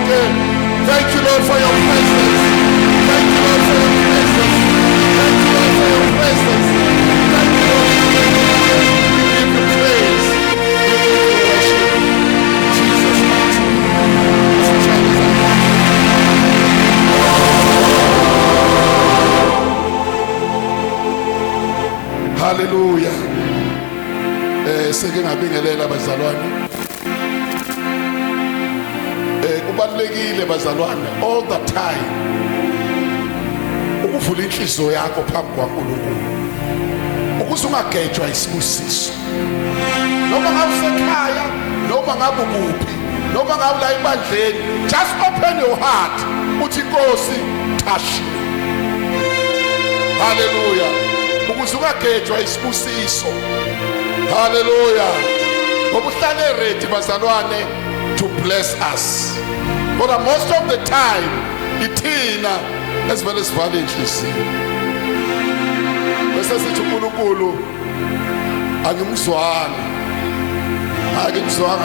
lonke. Thank you, Lord, for your presence. Thank you, Lord, for your presence. Thank you, Lord, for your presence. Thank you, Lord. We give you praise. We give you worship. In Jesus' mighty name. Let's try this out. Hallelujah. Seke ngabingelela bazalwane. Kubalekile bazalwane all the time ukuvula inhliziyo yakho phambi kwaNkulunkulu ukuze ungagejwa isibusiso noma ngabe usekhaya noma ngabe ukuphi noma ngabe la ebandleni. Just open your heart uthi Nkosi touch me. Hallelujah. Ukuze ungagejwa isibusiso. Hallelujah. Ngoba uhlale ready bazalwane to bless us. But most of the time ithina esivele sivale inhliziyo bese sithi uNkulunkulu angimzwanga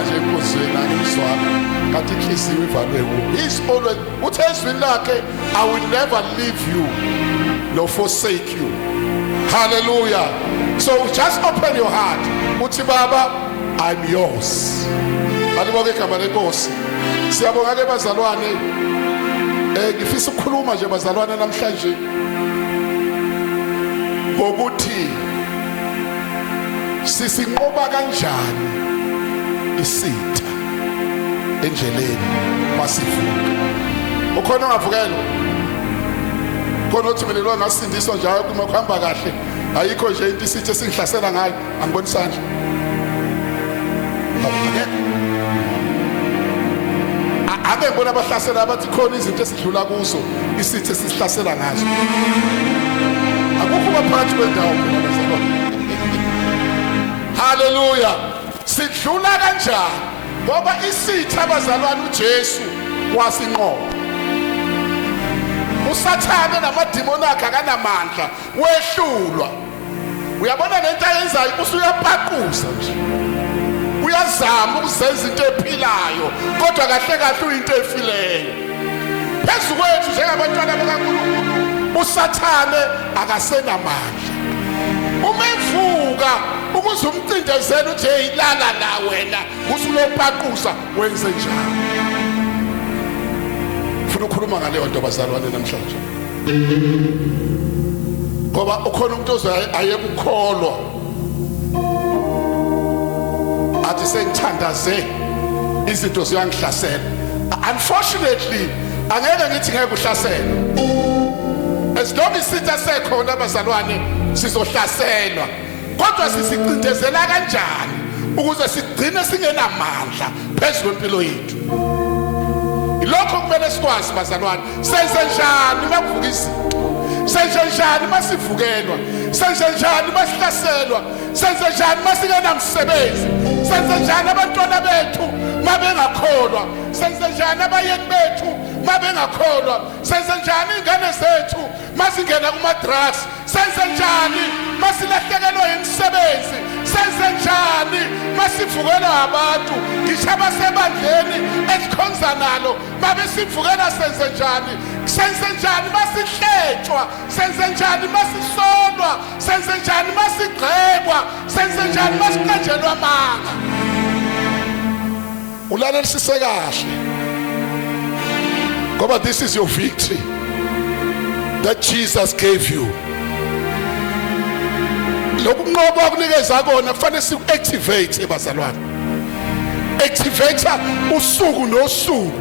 nje enkosini angimzwanga kanti inhliziyo ivalwe kuwo. He's always uthe ezwini lakhe I will never leave you nor forsake you. Hallelujah. So just open your heart uthi Baba I'm yours. Alibonge igama lenkosi. Siyabonga ke bazalwane. Ngifisa ukukhuluma nje bazalwane namhlanje ngokuthi sisinqoba kanjani isitha endleleni masivuka. Ukhona ongavukelo? Khona uthi mina lo ngasindiswa njalo kuma kuhamba kahle. Ayikho nje into isitha esingihlasela ngayo. Angiboni sandla. Ake ngibona abahlasela abathi khona izinto esidlula kuzo isithe esihlasela ngazo. Akukho baphakathi kwendawo mina bazalwane. Hallelujah. Sidlula kanjani? Ngoba isithe abazalwane uJesu wasinqoba. Usathane namadimoni akhe akanamandla wehlulwa. Uyabona lento ayenzayo usuyaphaquza nje. Uyazama ukuzenza into ephilayo kodwa kahle kahle uyinto efileyo. Phezu kwethu njengabantwana bakaNkulunkulu usathane akasenamandla. Uma evuka ukuze umcindezele uthi eyilala la wena usulophaquza wenze njani? Ufuna ukukhuluma ngaleyo nto bazalwane namhlanje. Ngoba ukhona umuntu ayekukholwa athi sengithandaze izinto ziyangihlasela. Unfortunately angeke ngithi ngeke uhlasela. As long as isitha sekhona abazalwane sizohlaselwa. Kodwa sisiqindezela kanjani ukuze sigcine singenamandla phezu kwempilo yethu? Ilokho kumele sikwazi bazalwane. Senze njani makuvuka izinto? Senze njani masivukelwa? Senze njani masihlaselwa? Senze njani masingenamsebenzi? Senze njani abantwana bethu mabengakholwa? Senze njani abayeni bethu mabengakholwa? Senze njani ingane zethu masingena kuma-drugs? Senze njani masilahlekelwa yimisebenzi? Senze njani masivukelwa abantu? Ngisho abasebandleni esikhonza nalo mabesivukela senze njani? Senze njani masihletshwa? Senze njani masisonwa? Senze njani masigqekwa? Senze njani masiqanjelwa amanga? Ulalelisise kahle ngoba this is your victory that Jesus gave you. Lokunqoba akunikeza kona kufanele siku-activate ebazalwane. Activate usuku nosuku,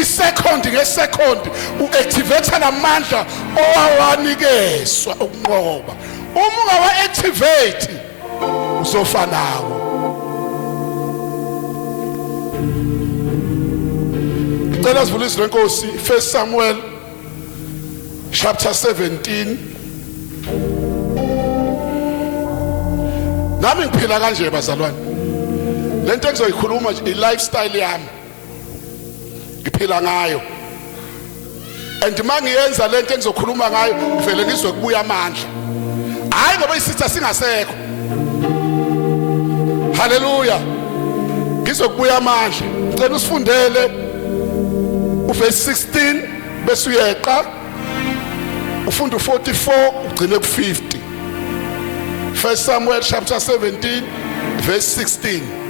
isekondi ngesekondi, uactivate namandla owawanikezwa ukunqoba. Uma ungawa-activate uzofa nawo. Ngicela sivulise lenkosi 1 Samuel chapter 17. Nami ngiphila kanje bazalwane. Lento engizoyikhuluma nje i-lifestyle yami. Ngiphila ngayo. And mangiyenza lento engizokhuluma ngayo ngivele ngizwe kubuya amandla. Hayi ngoba isitha singasekho. Hallelujah. Ngizwe kubuya amandla. Ngicela usifundele uverse 16 bese uyeqa ufunda u44 ugcine ku50. 1 Samuel chapter 17 verse 16.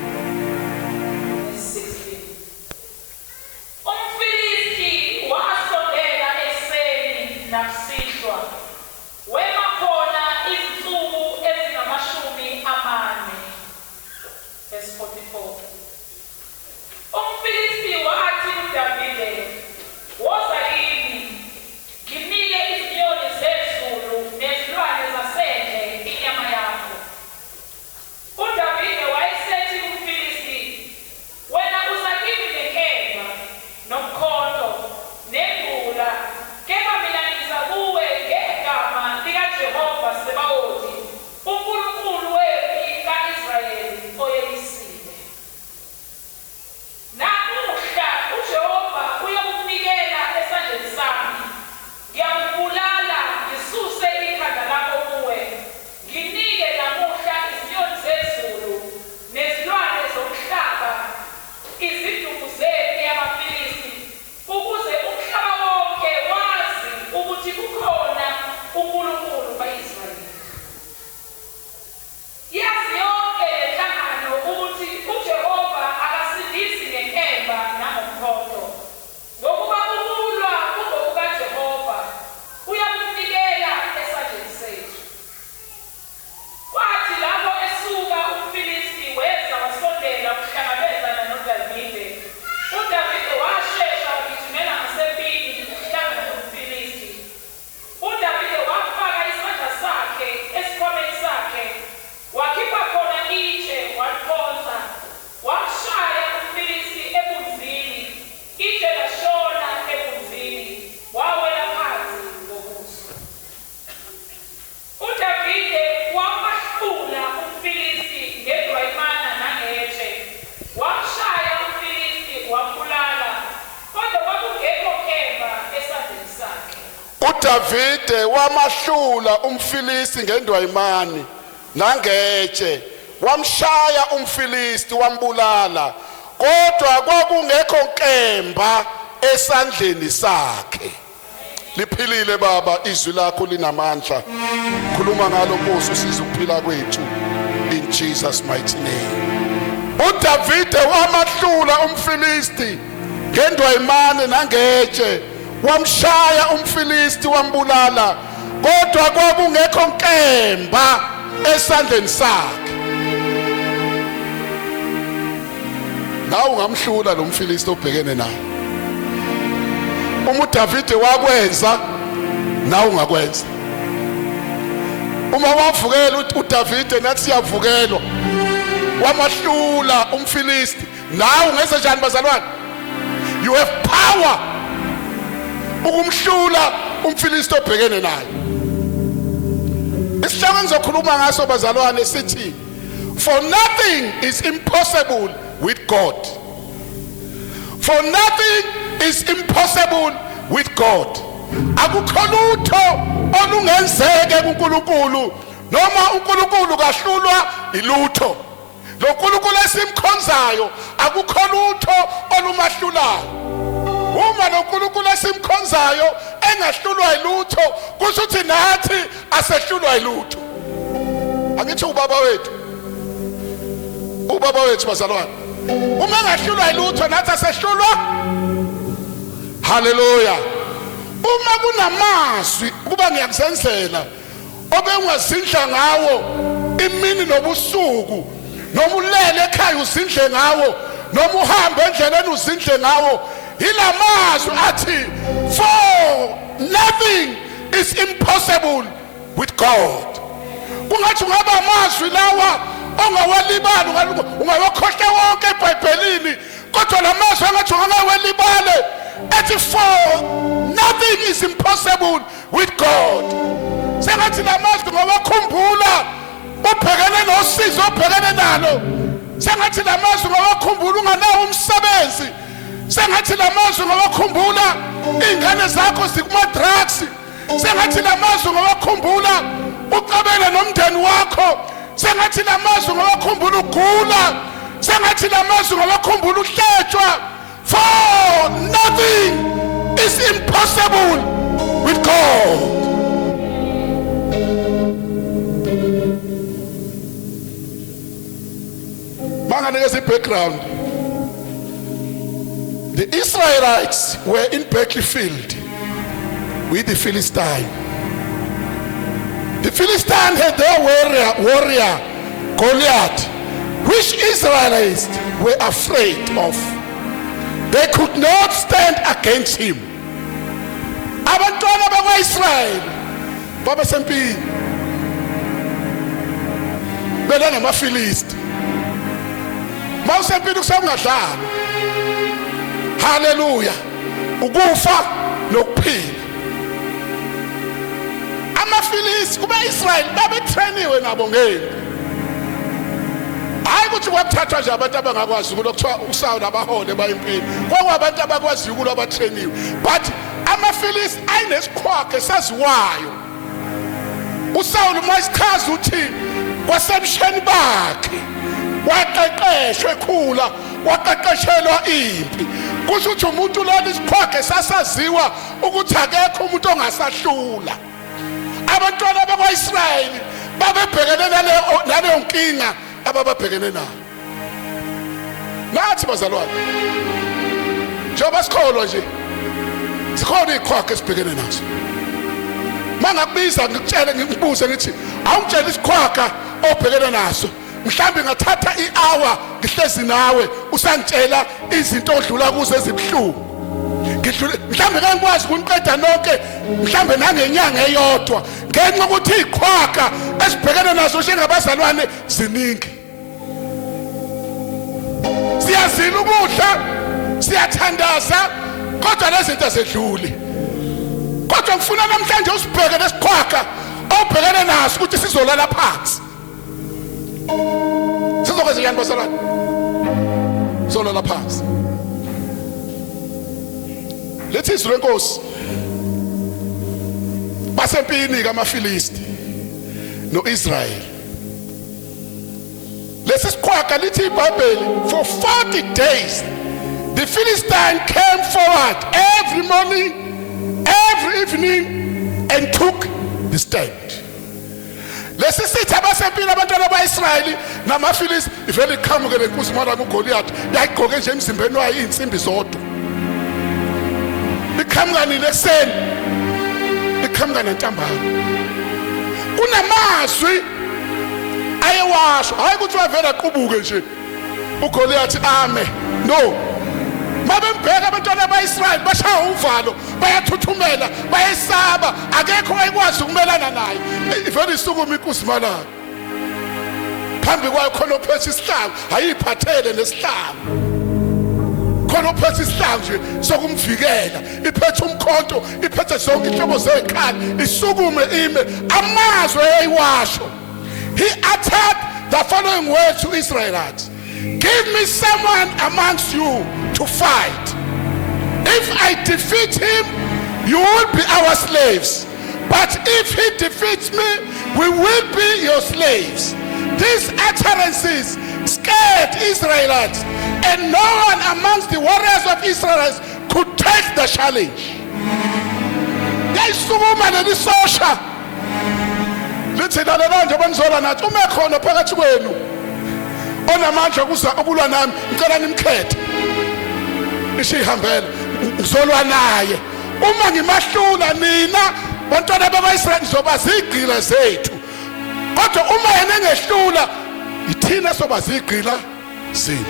uDavide wamahlula umfilisti ngendwayimani nangetshe, wamshaya umfilisti wambulala, kodwa kwakungekho nkemba esandleni sakhe. Liphilile baba, izwi lakho linamandla. Khuluma ngalo Nkosi usiza ukuphila kwethu in Jesus mighty name. uDavide wamahlula umfilisti ngendwayimani nangetshe, wamshaya umfilisti wambulala, kodwa kwakungekho nkemba esandleni sakhe. Nawe ungamhlula lo mfilisti obhekene naye. Uma uDavide wakwenza nawe ungakwenza. Uma wavukela uDavide nathi siyavukelwa, wamahlula umfilisti, nawe ungenza njani bazalwane? You have power ukumhlula umfilisti obhekene naye. Isihloko engizokhuluma ngaso bazalwane sithi, for nothing is impossible with God. For nothing is impossible with God. Akukho lutho olungenzeke kuNkulunkulu, noma uNkulunkulu kahlulwa ilutho. Lo Nkulunkulu esimkhonzayo akukho lutho olumahlulayo. Uma lo Nkulunkulu esimkhonzayo engahlulwa ilutho, kusho ukuthi nathi asehlulwa ilutho. Angithi ubaba wethu bazalwane, uma engahlulwa ilutho nathi asehlulwa. Hallelujah. Uma kunamazwi kuba ngiyakuzenzela obengwazindla ngawo imini nobusuku, noma ulele ekhaya uzindle ngawo, noma uhambe endleleni uzindle ngawo, ilamazwi athi, for nothing is impossible with God. Kungathi ungaba amazwi lawa ongawalibali, ungawakhohlwa wonke eBhayibhelini, kodwa lamazwi angathi ungawalibale ethi, for nothing is impossible with God. Sengathi lamazwi ngawakhumbula ubhekene nosizo obhekene nalo. Sengathi lamazwi ngawakhumbula unganawo umsebenzi. Sengathi lamazwi ngawakhumbula ingane zakho zikuma drugs. Sengathi lamazwi ngawakhumbula uqabela nomndeni wakho. Sengathi lamazwi ngawakhumbula ugula. Sengathi lamazwi ngawakhumbula uhlejwa. For nothing impossible with God. Manganikeza background. The Israelites were in battlefield with the Philistine. The Philistine had their warrior Goliath, which Israelites were afraid of. They could not stand against him. Abantwana bakwa-Israyeli babesempini bela namaFilisti. Mawusempini kusekungadlali. Hallelujah. Ukufa nokuphila. AmaFilisti kuba-Israyeli babetrainiwe nabo ngempi. Hayi ukuthi kwakuthathwa nje abantu abangakwazi ukuthi kuthiwa uSawuli abahole bayimpini. Kwakuwabantu abakwaziyo ukuthi abatrainiwe. But AmaFilisti ayinesikhwakhe saziwayo. uSawuli masichaza uthi kwasemsheni bakhe waqeqeshwe ekhula waqeqeshelwa impi. Kusho ukuthi umuntu lona isikhwakhe sasaziwa ukuthi akekho umuntu ongasahlula. Abantwana bakwa-Israyeli babebhekene naleyo nkinga abababhekene nayo. Nathi bazalwane, njengoba sikholwa nje sikhona izikhwakhe esibhekene nazo. Mangakubiza ngikutshele ngikubuze ngithi awungitshela isikhwakha obhekene naso, mhlawumbe ngathatha i-hour ngihlezi nawe usangitshela izinto odlula kuzo ezibhlungu. Mhlawumbe ngeke ngikwazi ukuniqeda nonke, mhlawumbe nangenyanga eyodwa, ngenxa ukuthi izikhwakha esibhekene nazo njengabazalwane ziningi. Siyazila ukudla, siyathandaza, kodwa lezi zinto zedluli. Kodwa ngifuna namhlanje usibheke lesikhwakha obhekene naso ukuthi sizolala phansi. Sizokwenza njani bazalwane? Sizolala phansi. Lethi izwi lenkosi basempini kaMafilisti noIsrael. Lesi sikhwakha lithi iBhayibheli, for 40 days the Philistine came forward every morning, every evening, and took the stand. Lesi sithi abasempini abantwana baIsrayeli namaFilisti ivele iqhamuke lenkosi mara uGoliath yayigqoke nje emzimbeni wayo insimbi zodwa. Iqhamuka nini ekuseni, iqhamuka ntambama. Kunamazwi ayewasho, hayi ukuthi wavela qubuke nje uGoliath ame. No, mabembheka abantwana baIsrayeli bashaya uvalo, bayathuthumela, bayesaba, akekho wayekwazi ukumelana naye. Ivele isukuma inkosi malayo. Phambi kwayo khona ophethe isihlangu, ayiphathele nesihlangu. Khona ophethe isihlangu nje sokumvikela, iphethe umkhonto, iphethe zonke inhlobo zezikhali, isukume ime. Amazwi ayiwasho. He uttered the following words to Israelites: give me someone amongst you to fight. If I defeat him, you will be our slaves. But if he defeats me, we will be your slaves. These utterances scared Israelites, and no one amongst the warriors of Israel could take the challenge. Yayisukuma lelisosha lithi lalela nje banizola nathi uma ekhona phakathi kwenu onamandla kuza ukulwa nami, ngicela nimkhethe. Ishihambela ngizolwa naye. Uma ngimahlula nina bantwana bakwa-Israyeli zoba zigqila zethu, kodwa uma yena engehlula ithina soba zigqila zenu.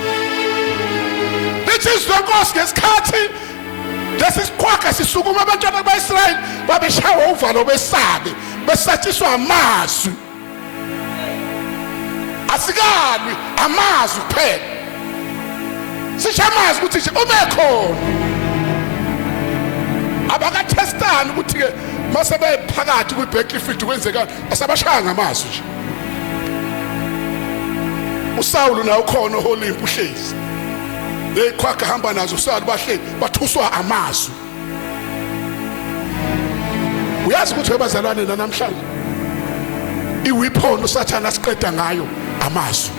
Lithi izwi lenkosi ngesikhathi lesi sikhwakha sisukuma abantwana bakwa-Israyeli babeshawa uvalo besabe, besatshiswa amazwi. Asikalwi amazwi kuphela. Sisho amazwi ukuthi nje uma ekhona abakathestani ukuthi ke mase bephakathi kwi-battlefield kwenzeka asabashaya ngamazwi nje. uSawuli naye ukhona oHolimpi uhlezi. Lezikhwakha hamba nazo uSawuli bahleli bathuswa amazwi. Uyazi ukuthi webazalwane namhlanje iweapon uSathane asiqeda ngayo amazwi.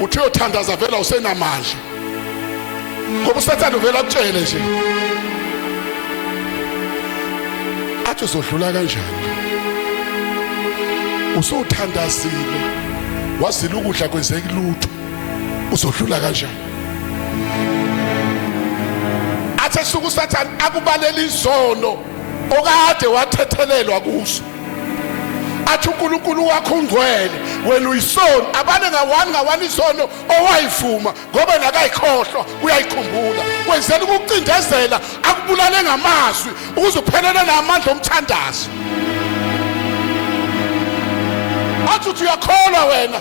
Uthi uyothandaza vela usenamandla. ngoba uSathane uvela akutshele nje athi uzodlula kanjani usuthandazile wazila ukudla kwenzeka lutho uzodlula kanjani athi suku uSathane akubalela izono okade wathethelelwa kuso athi uNkulunkulu wakho ungcwele wena uyisoni abane ngawani izono owayivuma ngoba nakayikhohlwa uyayikhumbula wenzela ukucindezela akubulale ngamazwi ukuze uphelele namandla omthandazo athi uyakholwa wena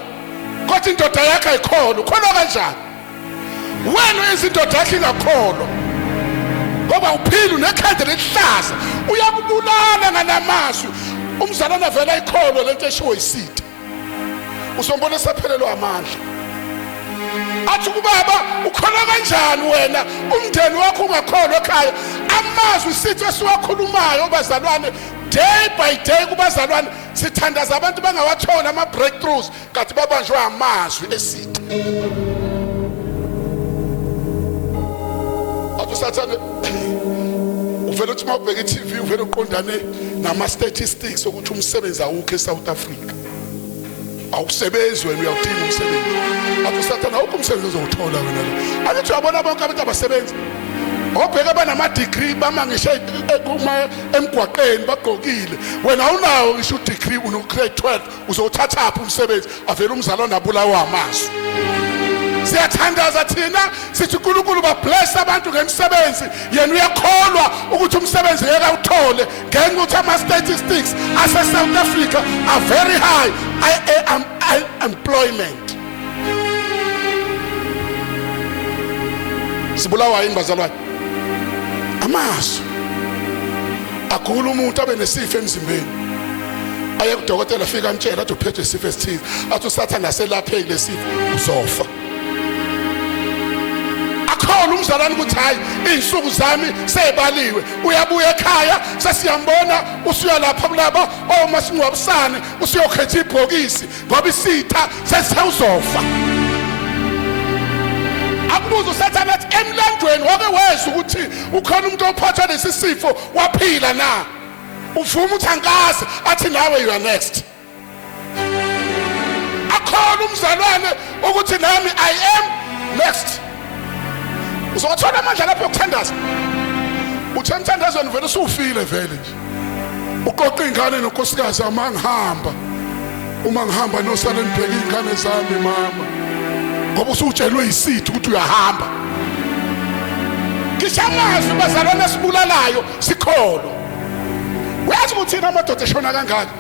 kodwa indoda yakhe ayikholwa ukholwa kanjani wena izindoda yakhe ingakholwa ngoba uphila unekhanda elihlaza uyakubulala nganamazwi umzalwana vele ayikholwe lento eshiwo isitha usombona sephelelwa amandla athi kubaba ukholwa kanjani wena umndeni wakho ungakholwa ekhaya amazwi sithi esiwakhulumayo bazalwane day by day kubazalwane sithandaza abantu bangawathola ama breakthroughs kanti babanjwe amazwi esitha athi Sathane uvela uthi mawubheka iTV uvela uqondane nama statistics ukuthi umsebenzi awukho eSouth Africa awusebenzi wena uyawudinga umsebenzi athi Sathane awukho umsebenzi ozowuthola wena lo athi uyabona bonke abantu abasebenzi obheka banama degree bamangishe emgwaqeni bagqokile wena awunawo ngisho degree uno grade 12 uzothatha apha umsebenzi avela umzalwana abulawa amazwi siyathandaza thina sithi uNkulunkulu babless abantu ngemisebenzi yena uyakholwa ukuthi umsebenzi ngeke awuthole ngenxa ukuthi ama statistics ase South Africa are very high employment sibulawa yini bazalwane amazwi akula umuntu abe nesifo emzimbeni aye kudokotela afika amtshela athi uphethwe isifo esithize athi uSathane aselapheki lesifo uzofa akhola umzalwane ukuthi hayi izinsuku zami sebaliwe uyabuya ekhaya sesiyambona usuya lapha kulabo omasingwabusane usiyokhetha ibhokisi ngoba isitha sesewuzofa akubuza uSathane athi emlandweni wake wezwa ukuthi ukhona umuntu ophathwa lesi sifo waphila na uvuma ukuthi angazi athi nawe you are next akhola umzalwane ukuthi nami I am next uzothola amandla lapho ukuthandaza uthi emthandazweni vele usufile vele nje uqoqa ingane nonkosikazi uma ngihamba nosana nibheka ingane zami mama ngoba usutshelwe isithi ukuthi uyahamba ngishamazwi bazalwana sibulalayo sikholo uyazi ukuthi thina amadoda eshona kangaka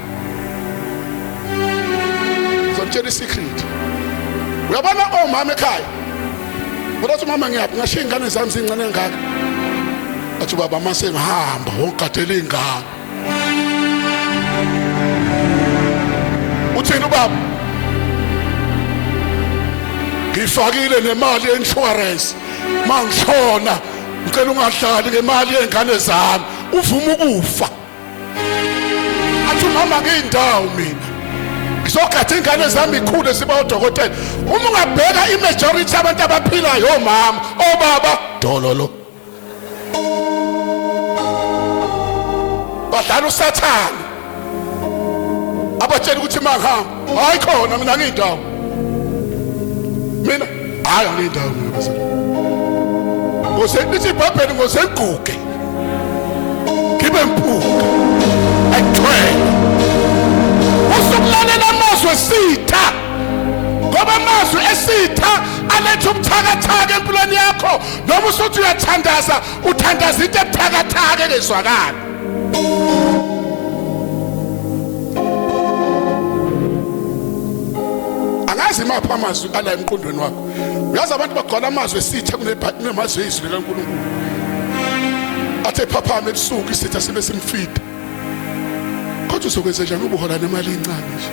ngizomtshela isecret uyabona omama ekhaya uthi mama ngashiya ingane zami zincane ngaka athi baba mase ngihamba wongadela ingane uthini ubaba ngifakile nemali ye-insurance mangishona ngicela ungahlali ngemali yengane zami uvuma ukufa athi mama ngiyindawo mina ngizogada ingane zami ikhule siba udokotela uma ungabheka imajority abantu abaphilayo omama obaba dololo badlala uSathane abatshela ukuthi mangihamba hayi khona mina ngiyindawo mina hayi ngiyindawo mina bazalwane ngosenithi iBhayibheli ngosenguge ngibe mpuka ekuthwele usukulalela amazwi esitha ngoba amazwi esitha aletha ubuthakathaka empilweni yakho noma usuthi uyathandaza uthandaza into ebuthakathaka kezwakala angazi mapha amazwi ala emqondweni wakho uyazi abantu bagcwala amazwi esitha kunemazwi ezwi likaNkulunkulu athe phaphama ebusuku isitha sibe simfida kodwa uzokwenza njani ubuhola nemali encane nje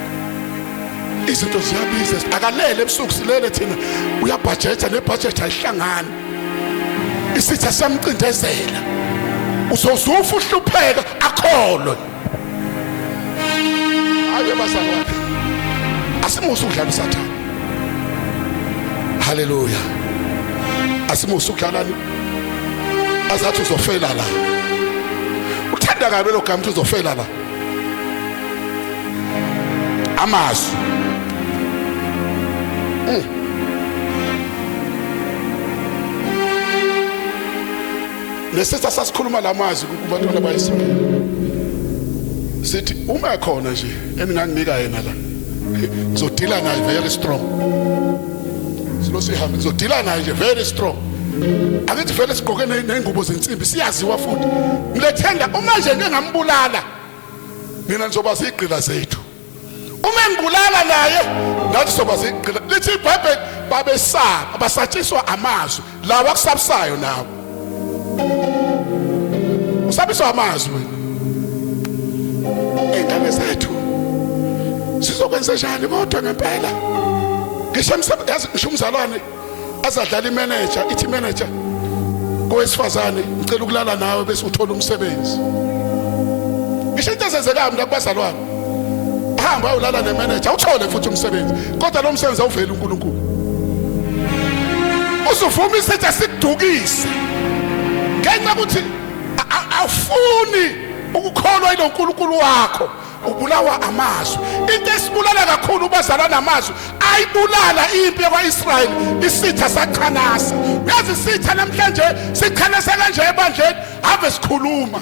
izinto ziyabiza akalele ebusuku silele thina uyabudgeta nebudget ayihlangani isitha siyamcindezela uzozufa uhlupheka akholwe hayi bazalwane asimusa udlala uSathane haleluya asimusa ukhalani azathi uzofela la uthanda kabi lo gama uzofela la amazwi nesitha sasikhuluma lamazwi kubantwana bayiSrayeli sithi uma khona nje eninganginika yena la ngizodila naye very strong silo sihambe ngizodila naye nje very strong akithi vele sigqoke nengubo zensimbi siyaziwa futhi ngilethenda uma nje ngingambulala mina ngizoba sigqila zethu uma ngibulala naye nathi soba sigqila lithi iBhayibheli babesaba basatshiswa amazwi lawa kusabisayo nawo usabiswa amazwi engane zethu sizokwenza njani kodwa ngempela ngisho umzalwane azadlala imanager ithi manager kowesifazane ngicela ukulala nawe bese uthola umsebenzi ngisho into ezenzekayo mina kubazalwane hamba ulala nemanager uthole futhi umsebenzi kodwa lo msebenzi awuveli uNkulunkulu uzuvuma isetha sikudukise ngenxa ukuthi awufuni ukukholwa ilo uNkulunkulu wakho ubulawa amazwi into esibulala kakhulu ubazalana namazwi ayibulala impi yakwaIsrayeli isitha saqhanasa uyazi isitha namhlanje siqhanasa kanje ebandleni ave sikhuluma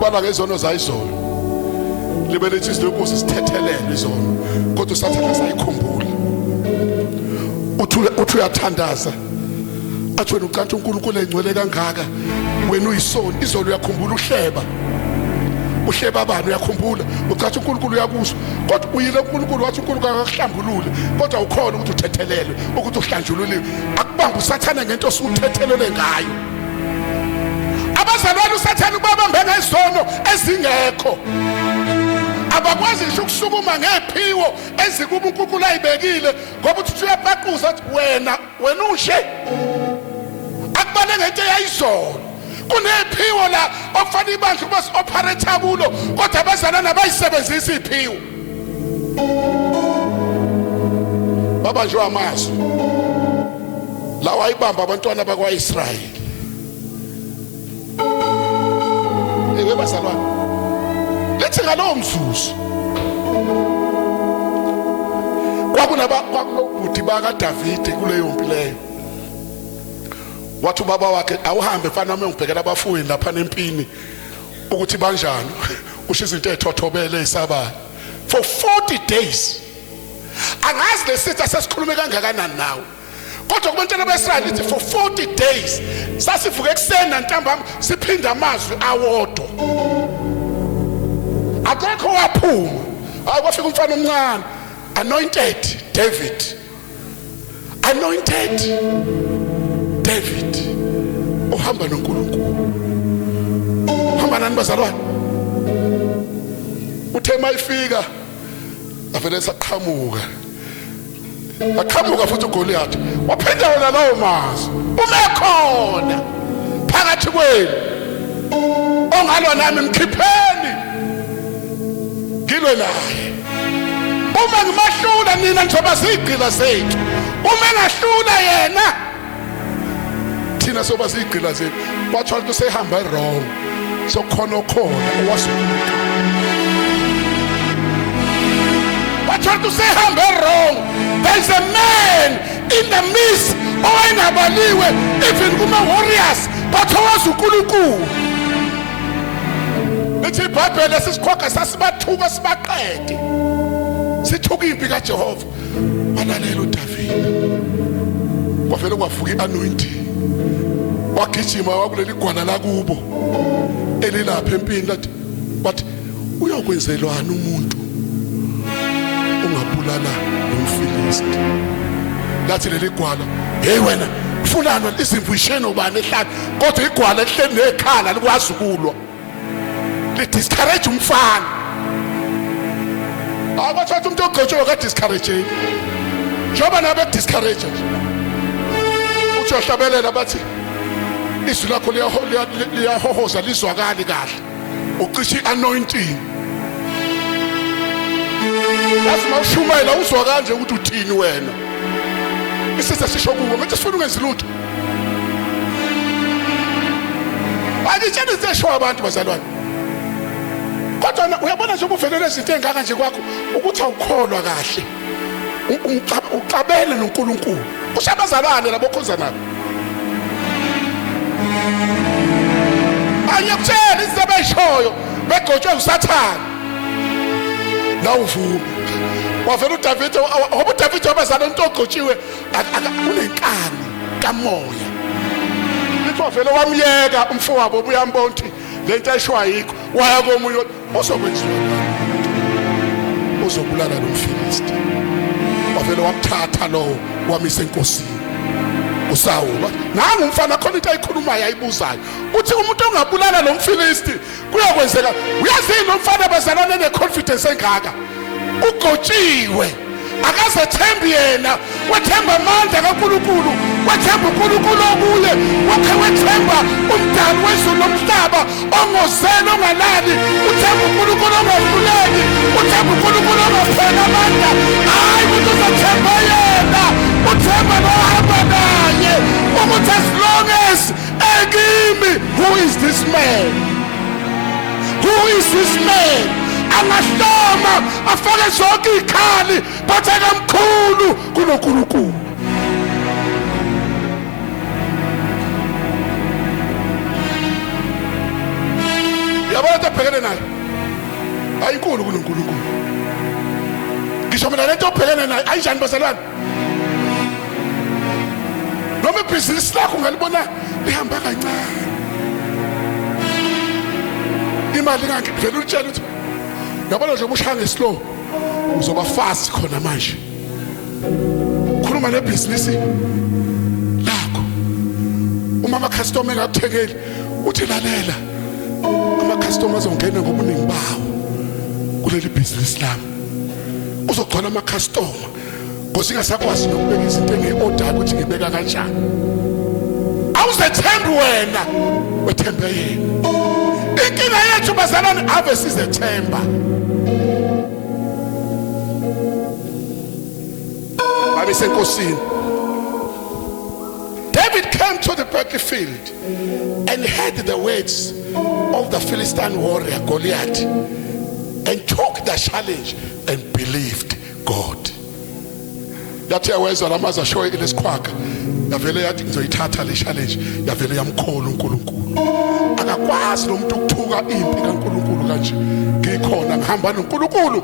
bala ngezono zayizolo libe lethi izinkosi sithethelele izono kodwa usathana sayikhumbula uthi uyathandaza athi wena ucantsha uNkulunkulu engcwele kangaka wena uyisoni izolo uyakhumbula uhleba abantu uyakhumbula ucathi uNkulunkulu uyakuzwa kodwa uyile uNkulunkulu wathi uNkulunkulu akakuhlambulule kodwa ukhona ukuthi uthethelele ukuthi uhlanjululiwe akubamba usathana ngento osuthethelele ngayo abazalwane usathana ubabambe ngezono ezingekho abakwazi nje ukusukuma ngephiwo ezikuba uNkulunkulu ayibekile ngoba uthi uyapaquza athi wena ushe akubane ngento yayizolo kunephiwo la okufanele ibandla bas operate kulo kodwa abazalwane abayisebenzisa iphiwo baba nje amazwi lawa ayibamba abantwana bakwaIsrayeli bazalwane lethi ngalowo mzuzu kwakunobhuti bakaDavide kuleyo mpi leyo wathi ubaba wakhe awuhambe mfana wami ngibhekela abafuyi lapha nempini ukuthi banjani usho izinto ezithothobele ezisabayo for 40 days angazi lesitha sesikhulume kangakanani nawe kodwa kubantwana beIsrayeli lithi for 40 days sasivuka ekseni nantambama siphinda amazwi awodwa akekho waphuma akwafika umfana omncane anointed David uhamba noNkulunkulu uhamba nani bazalwane uthe mayifika avele saqhamuka futhi uGoliath waphinda wona lawo mazwi umekhona phakathi kwenu ongalwa nami mkhipheni ngilwe naye uma ngimahlula nina njoba sigqila zethu uma engahlula yena thina soba sigqila zethu bathola ukuthi sehamba wrong sokhona owasukumuntu bathola ukuthi sehamba wrong. There's a man in the midst owayengabaliwe even kuma warriors bathowaza uNkulunkulu lithi iBhayibheli sisikhokha sasibathuka sibaqede sithuka impi kaJehova balalela uDavide kwavele kwavuka ianointing wagijima wakuleli igwana lakubo elilapha empini lathi wathi uyokwenzelwana umuntu ungabulala nomfilisti lathi leli igwana hey wena fulana izimvu ishene ubani ehlala kodwa igwana lihleli nekhala likwazi ukulwa li discourage umfana abathatha umuntu ogcotshiwe ka discourage njoba nabe discourage uthi wahlabelela bathi izwi lakho liyahohoza lizwakali kahle ucishe anointing lazima ushumayela uzwa kanje ukuthi uthini wena isizwe sisho kuwe ngathi sifuna ungenza lutho. Angitshela izesho abantu bazalwane. Kodwa uyabona nje ukuvelele izinto engaka nje kwakho ukuthi awukholwa kahle. Uqabele noNkulunkulu. Ushabazalwane labo khonza nabo. Ayakutshela izinto bayishoyo begcotshwe uSathane. La uvume. Wavela uDavid, uDavid wabazalwa into ogcotshiwe unenkani kamoya. Wavela wamyeka umfowabo ubuyambona ukuthi lento ayishwa ayikho waya komunye ozokwenziwa uzobulala lo mfilisti. Wavela wamthatha lo wamisa enkosini uSawule. Nangu umfana khona into ayikhulumayo ayibuzayo uthi umuntu ongabulala lo mfilisti kuyokwenzeka. Uyazini lo mfana bazalana neconfidence engaka ugotshiwe akazethembi yena wethemba amandla kaNkulunkulu wethemba uNkulunkulu okuye wethemba umdali wezulu nomhlaba ongozela ongalali uthemba uNkulunkulu ongahluleki uthemba uNkulunkulu ongaphela amandla hayi umuntu uzothemba yena uthemba nohamba naye ukuthi as long as ekimi who is this man angahloma afake zonke ikhali but akamkhulu kunoNkulunkulu. Yabona into ebhekene nayo ayinkulu kunoNkulunkulu. Ngisho mina lento obhekene nayo ayinjani bazalwane? Noma ibhizinisi lakho ungalibona lihamba kancane, imali ngeke vele utshela ukuthi yabona nje ubushanga slow uzoba fast khona manje. Khuluma nebhizinisi lakho uma ama-customer engakuthekeli uthi lalela ama-customer azongena ngobuningi bawo kuleli bhizinisi lami. Uzogcwala ama-customer ngoba singasakwazi nokubeka izinto engi-order ukuthi ngibeka kanjani. Awuzethembi wena wethembe yena. Inkinga yethu bazalwane ave sizethemba. David came to the battlefield and heard the words of the Philistine warrior Goliath and took the challenge and believed God. Yathi yawezwa lamaza show ilesikhwaka yavele yathi ngizoyithatha le challenge yavele yamkhola uNkulunkulu. Akakwazi lo muntu ukuthuka impi kaNkulunkulu kanje. Ngikhona ngihamba noNkulunkulu.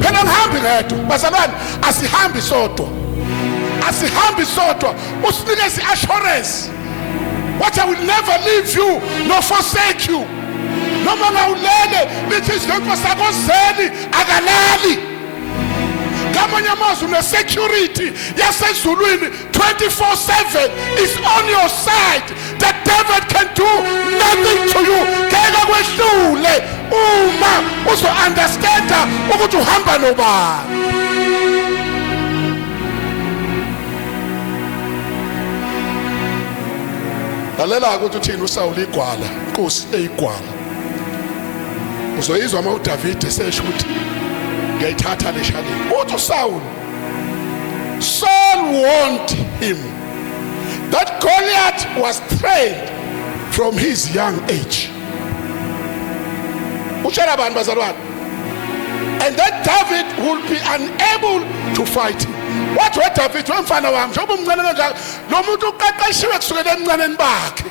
Phela ngihambi ngedwa bazalwane asihambi sodwa. Asihambi sodwa usinikeze assurance what I will never leave you nor forsake you. Noma ngawulele lithi izinto sakozeli akalali. Ngamanye amazwi ne-security yasezulwini 24/7 is on your side. The devil can do nothing to you. Ngeke kwehlule uma uzo-understanda ukuthi uhamba nobani. Lalela ukuthi uthini uSawule igwala, inkosi eyigwala. Uzoyizwa uma uDavid esesho ukuthi ngiyayithatha le challenge. Uthi Saul warned him that Goliath was trained from his young age. Utshela abantu bazalwane. And that David will be unable to fight him. What David wemfana wami njengoba umncane kangaka lo muntu uqeqeshiwe kusukela emncaneni bakhe.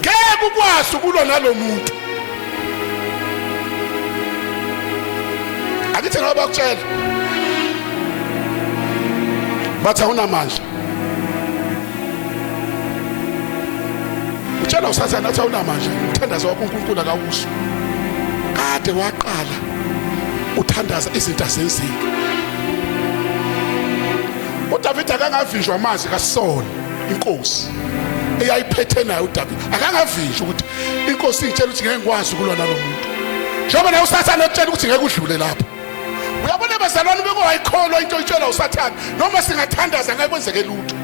Ngeke ukwazi ukulwa nalo muntu. Akithi ngoba bakutshela bathi awunamandla. Utshela uSathane athi awunamandla. Uthandaza wakho uNkulunkulu akawusho. Kade waqala uthandaza izinto azenzike. uDavid akangavinjwa amazwi kaSaul inkosi eyayiphethe naye uDavid. Akangavinjwa ukuthi inkosi ingitshela ukuthi ngeke ngikwazi ukulwa nalo muntu. Njengoba naye uSathane etshela ukuthi ngeke udlule lapha. Uyabona bazalwane beke wayikholwa into oyitshela uSathane noma singathandaza ngeke kwenzeke lutho.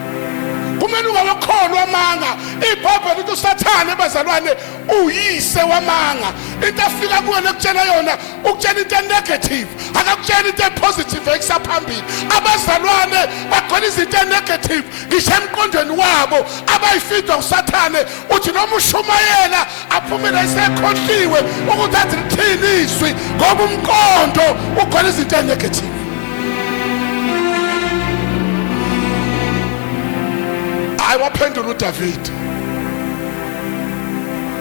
kumele ungawakholwa amanga. iBhayibheli lithi uSathane bazalwane uyise wamanga. Into afika kuwena ekutshela yona ukutshela into negative, akakutshela into positive ekusaphambili. Abazalwane bagcwala izinto negative ngisho emqondweni wabo abayifidwa uSathane. Uthi noma ushumayela aphumele esekhohliwe ukuthi athi lithini izwi ngoba umqondo ugcwala izinto negative. Waphendula uDavid.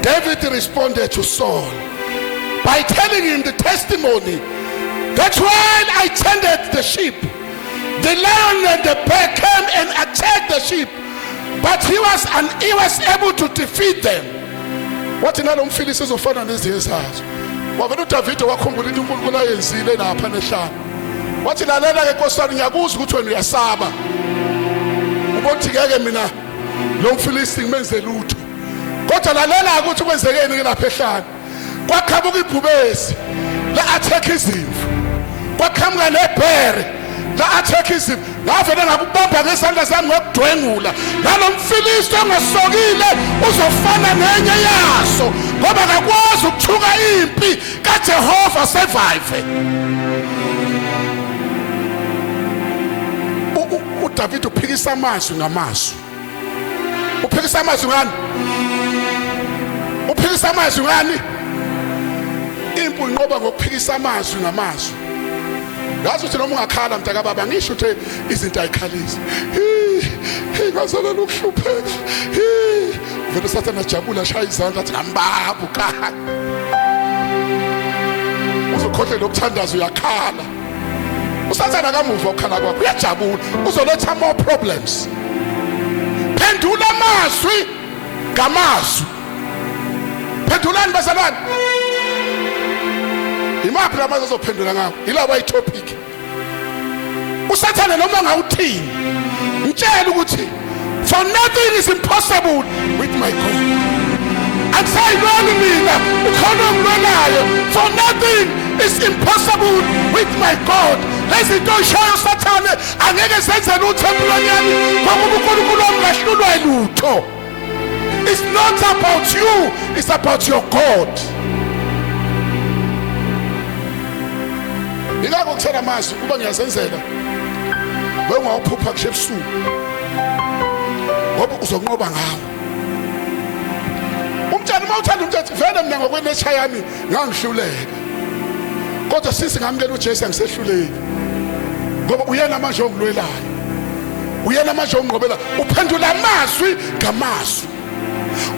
David responded to Saul by telling him the testimony that while I tended the sheep, the lion and the bear came and attacked the sheep, but he was able to defeat them. What in nalo mfilisi uzofana neziyezazo. Wavela uDavid wakhumbula into uNkulunkulu ayenzile lapha nehlala. Wathi lalela ke Nkosana, ngiyakuzwa ukuthi wena uyasaba. Ubothi ngeke mina lo mfilisi ngimenze lutho. Kodwa lalela ukuthi kwenzekeni ke lapha ehlala. Kwaqhamuka ibhubesi la attack izimvu. Kwaqhamuka nebhere la attack izimvu. Ngavela ngakubamba ngesandla sami ngokudwengula. Nalo mfilisi ongasokile uzofana nenye yaso ngoba akakwazi ukuthuka impi kaJehova survive. uDavid uphikisa amazwi ngamazwi. Uphikisa amazwi ngani? Uphikisa amazwi ngani? Impi inqoba ngokuphikisa amazwi ngamazwi. Ngathi uthi noma ungakhala mntaka baba ngisho ukuthi izinto ayikhalisi. Ngazolela ukuhlupheka. Vele Sathane ajabula shaya izandla athi ngambaba ukhala. Uzokhohlela ukuthandaza uyakhala. uSathane akamuva ukukhala kwakho uyajabula uzoletha more problems. Phendula amazwi ngamazwi. Phendulani bazalwane. Imaphi lamazwi azophendula ngawo? Yilabo ayitopic. uSathane noma ngawuthini ngitshela ukuthi for nothing is impossible with my God. Akusayilona mina ukhona ngilolayo. For nothing is impossible with my God. Lezinto ishayo uSathane angeke senze lutho emlonyeni ngoba uNkulunkulu ongahlulwa lutho. It's not about you, it's about your God. Ngikho kuthela amazwi kuba ngiyazenzela wengawuphupha kushe ebusuku ngoba uzonqoba ngawo. Umtshana mawuthanda umthetho vele mina ngokwenature yami ngangihluleka. Kodwa sisi ngamukela uJesu angisehluleki. Ngoba uyena manje ongilwelayo. Uyena manje ongqobela. Uphendula amazwi ngamazwi.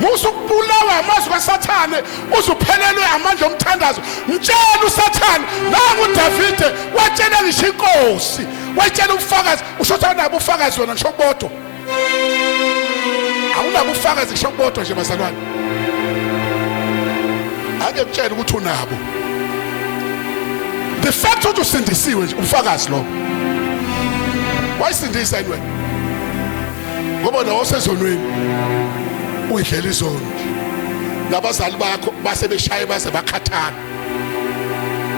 Musukubulawa amazwi kaSathane uzuphelelwe amandla omthandazo. Mtshela uSathane nangu uDavid watshela ngisho inkosi. Watshela ubufakazi usho nabo ubufakazi wona ngisho bodwa. Awunabo ubufakazi ngisho bodwa nje bazalwane. Ake mtshela ukuthi unabo. The fact ukuthi usindisiwe nje ubufakazi lo. Wayisindisa yini wena? Ngoba nawo sezonweni uyidlela izono. Nabazali bakho base beshaye base bakhathana.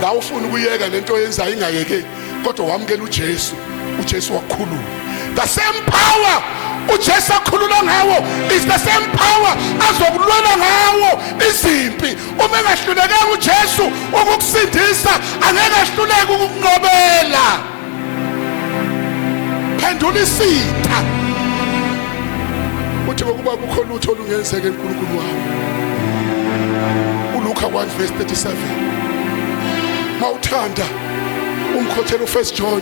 La ufuna ukuyeka lento oyenzayo ingayekeki kodwa wamukela uJesu. uJesu wakhulula. The same power uJesu akhulula ngawo is the same power azokulwela ngawo izimpi. Uma engahlulekanga uJesu ukukusindisa angeke ahluleke ukukunqobela. Phendula isitha. Uthi ngokuba kukho lutho olungenzeka eNkulunkulu wakho. uLuka 1:37. Mawuthanda umkhothelo uFirst John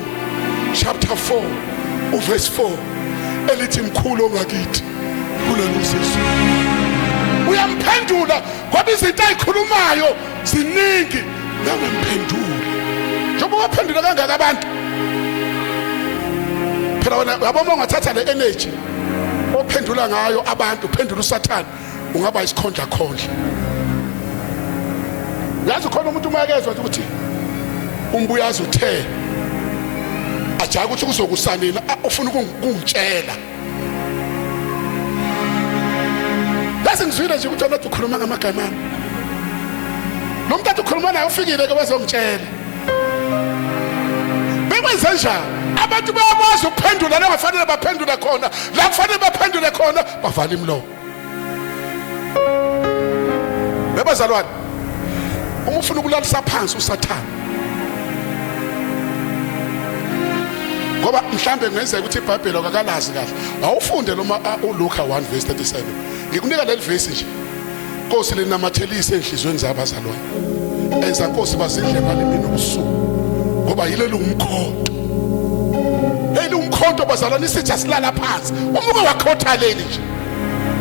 chapter 4 verse 4 elithi mkhulu ongakithi kulolu sizo. Uyamphendula ngoba izinto ayikhulumayo ziningi nangemphendula. Njengoba waphendula kangaka abantu. Phela wena yabona ungathatha le energy ophendula ngayo abantu uphendula uSathane ungaba isikhondla khondla. Yazi khona umuntu umayekezwa ukuthi umbuyazi uthe ajaka ukuthi kuzokusanina ufuna ukungitshela. Bese ngizwile nje ukuthi nathi ukhuluma ngamagama ami. Lo muntu athi ukhuluma naye ufikile ke bazongitshela. Bekwenze njani? Abantu bayakwazi ukuphendula la bafanele baphendule khona, la kufanele baphendule khona bavala imlomo. Bezalwane, uma ufuna ukulalisa phansi uSathane, ngoba mhlambe ngenzeka ukuthi iBhayibheli akakalazi kahle, awufunde noma uLuka 1:37. Ngikunika leli verse nje. Nkosi linamathelise enhlizweni zabazalwane, enza Nkosi bazidle ngalimini ubusuku, ngoba yileli umkhonto. Leli umkhonto bazalwane sithi asilala phansi, umuke wakhotha leli nje.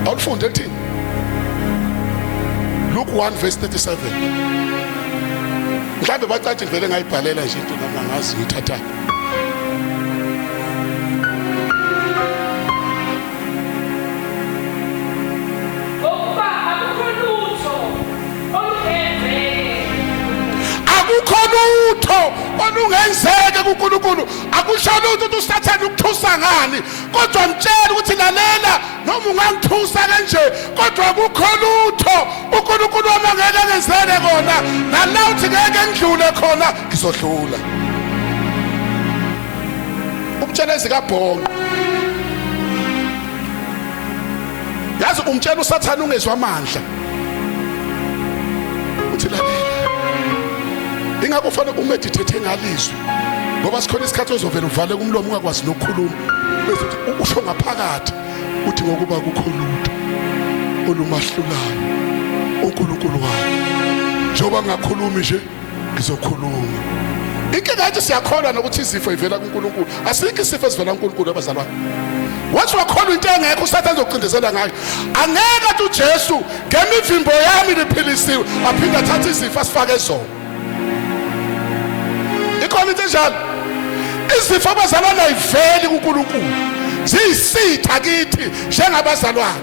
Awufunde lithini? Luke 1:37. Mhlambe bacathi vele ngayibhalela nje into nami ngazi ngithatha. Olungenzeke kuNkulunkulu, akusho ukuthi uSathane ukuthusa ngani, kodwa mtshela ukuthi lalela noma ungangithusa kanje kodwa akukho lutho uNkulunkulu wami ngeke ngenzele kona, nala uthi ngeke ngidlule khona ngizodlula. Umtshelezi kaBhongo yazi umtshela uSathane ungezwe amandla uthi lalela, ingakho ufanele umeditate ngalizwi, ngoba sikhona isikhathi ozovela uvale kumlomo ungakwazi nokukhuluma, bese usho ngaphakathi uthi ngokuba akukho lutho olumahlulayo uNkulunkulu wami, njengoba ngingakhulumi nje ngizokhuluma. Inkinga yathi siyakholwa nokuthi izifo ivela kuNkulunkulu, asikho isifo esivela kuNkulunkulu abazalwane. Wathi wakholwa into engekho uSathane uzokucindezela ngayo. Angeke athi uJesu ngemivimbo yami liphilisiwe aphinda athathe izifo asifake zona. Ikhona into enjalo, izifo abazalwane ayiveli kuNkulunkulu, ziyisitha kithi njengabazalwane.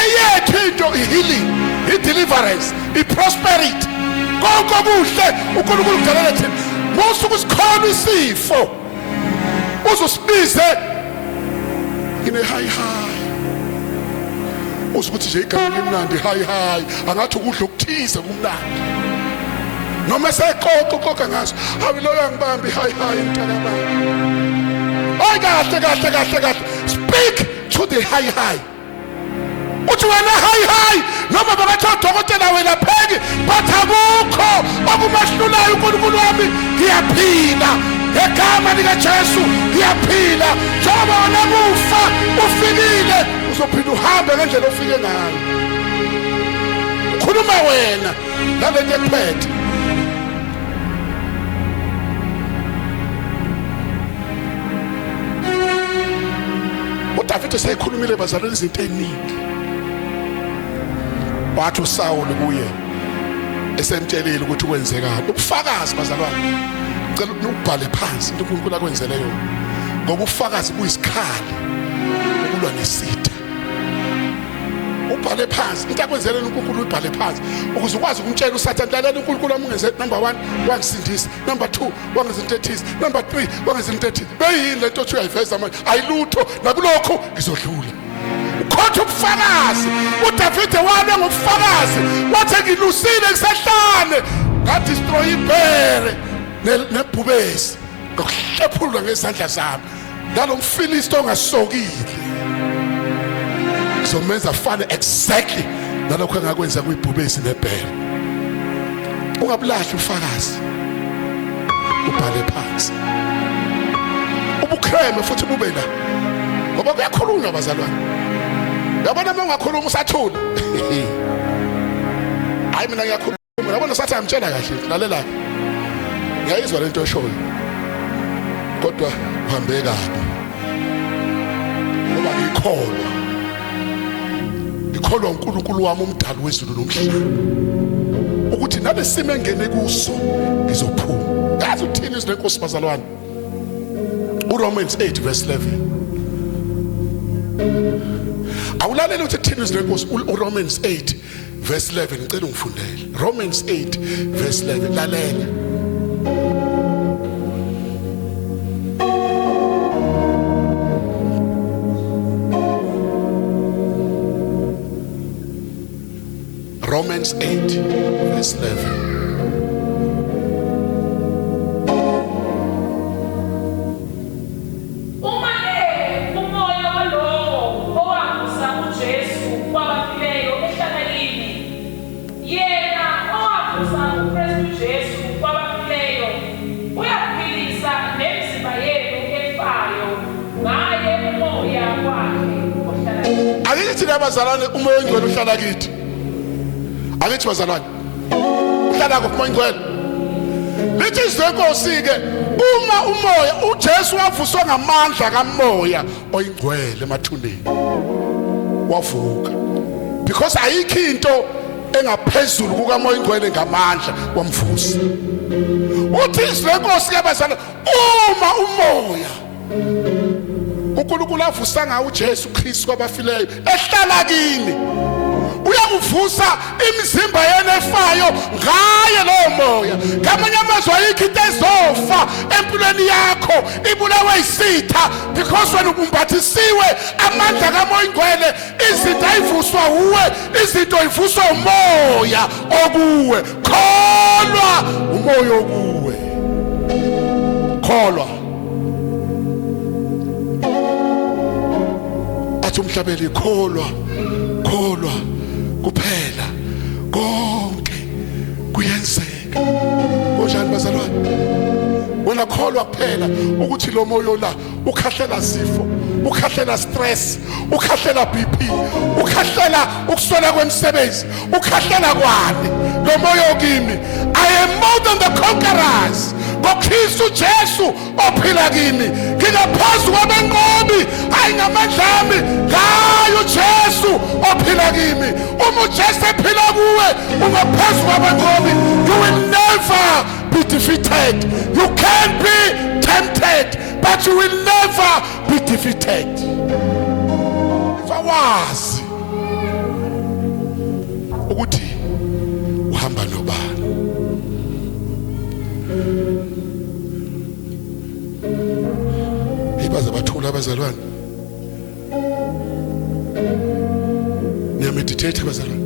Eyethu into i-healing, i-deliverance, i-prosperity, konke okuhle uNkulunkulu kudalela thina. Musuku sikhona isifo uzusibize ine high uzukuthi nje igama limnandi high angathi ukudla okuthize kumnandi, noma seqoqa ngaso awiloya ngibambi high mntakababa. Ay kahle speak to the high. Uthi wena high noma babathi udokotela wena pheki, but akukho okumahlulayo uNkulunkulu wami, ngiyaphila ngegama likaJesu, ngiyaphila. Njengoba wena kufa ufikile uzophinda uhambe ngendlela ofike ngayo. Khuluma wena nalento ekuphethe. uDavide seyikhulumile bazalwane izinto eziningi. Wathi uSawuli kuye esemtshelile ukuthi kwenzekani, ubufakazi bazalwane, ngicela ubhale phansi into uNkulunkulu akwenzele yona, ngoba ubufakazi buyisikhali ukulwa nesitha. Ubhale phansi into akwenzele uNkulunkulu, ubhale phansi ukuze ukwazi ukumtshela uSathane, lalela uNkulunkulu wami ungenze number 1 wangisindisa, number 2 wangenza into ethize, number 3 wangenza into ethize. Beyini lento othi uyayiveza manje, ayilutho nakulokho ngizodlula. Ukhotha ubufakazi. uDavide wabe ngobufakazi, wathi ngilusile ngisahlane ngadestroy ibhere nebhubesi ngokuhlephulwa ngezandla zami, nalomfilisti ongasokile ngizomenza afane exactly nalokho engakwenza kuyibhubesi nebhere. Ungabulahli ubufakazi, ubhale phansi, ubukreme futhi bube la, ngoba kuyakhulunywa bazalwane. Yabona uma ungakhuluma usathula. Hayi mina ngiyakhuluma, yabona sathi amtshela kahle, lalela ngiyayizwa lento eshoyo, kodwa uhambe kabi, ngoba ngikholwa uNkulunkulu wami umdali wezulu nomhlaba, ukuthi nalesimo engene kuso ngizophuma. Yazi uthini izwi lenkosi bazalwane? uRomans 8:11. Awulalela ukuthi thina izwi lenkosi, uRomans 8:11. Ngicela ungifundele Romans 8:11. lalela. Romans 8:11. Angithi abazalwane umoya oyingcwele uhlala kithi. Angithi bazalwane. Uhlala kuphi umoya oyingcwele? Lithi izwe Nkosi ke uma umoya uJesu wavuswa ngamandla kamoya oyingcwele emathuneni. Wavuka. Because ayikho into engaphezulu kukamoya oyingcwele ngamandla wamvusa. Uthi izwe Nkosi ke bazalwane uma umoya uNkulunkulu avusa ngawo uJesu Kristu kwabafileyo ehlala kini uyakuvusa imizimba yenu efayo ngaye lowo moya. Ngamanye amazwi ayikho into ezofa empilweni yakho ibulawe isitha because wena ubumbathisiwe amandla kamoya oyingcwele. Izinto ayivuswa uwe, izinto ayivuswa umoya okuwe. Kholwa umoya okuwe, kholwa. Athi umhlabeli kholwa, kholwa kuphela konke kuyenzeka. Kunjani bazalwane? Wena kholwa kuphela ukuthi lo moyo la ukhahlela sifo, ukhahlela stress, ukhahlela BP, ukhahlela ukuswela kwemsebenzi, ukhahlela kwani lo moya okimi. I am more than the conquerors. ngoKristu Jesu ophila kimi. Ngingaphansi kwabenqobi, hayi ngamandla ami, ngayo Jesu ophila kimi. Uma uJesu ephila kuwe ungaphansi kwabenqobi, you will never be defeated. You can be tempted, but you will never be defeated. Fawazi ukuthi uhamba nobani. Ibaza bathula abazalwane. Niyameditate abazalwane.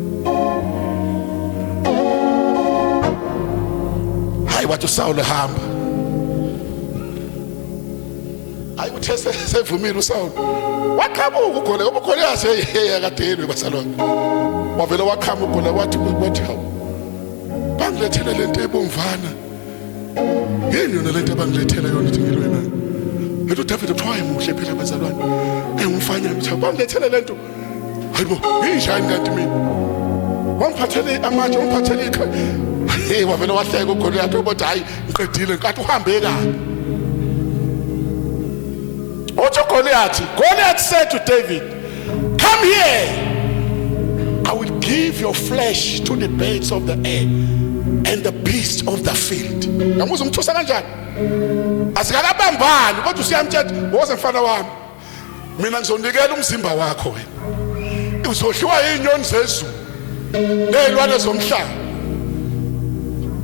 Hayi wathi uSawule hamba. Hayi uthe sevumile uSawule. Waqhamuka uGoliathi, uGoliathi yakadeni bazalwane. Wavela waqhamuka uGoliathi wathi hawu. Bangilethele lento ebomvana. Yini yona lento abangilethela yona ithi ngilwena. Lethu David uthwaye muhle phela bazalwane. Engumfanya mtha bangilethele lento. Hayibo, yinjani kanti mina? Wangiphathele amatshe, wangiphathele ikhaya. Hey wavela wahleka uGoliathi ubothi hayi ngiqedile nkathi uhambe kabi. Othi uGoliathi, Goliath said to David, "Come here. I will give your flesh to the birds of the air and the beasts of the field." Ngamuza umthusa kanjani? Asikakabambani kodwa usiyamthetha, woze mfana wami. Mina ngizonikela umzimba wakho wena. Uzohliwa inyoni zezulu. Nezilwane zomhlaba.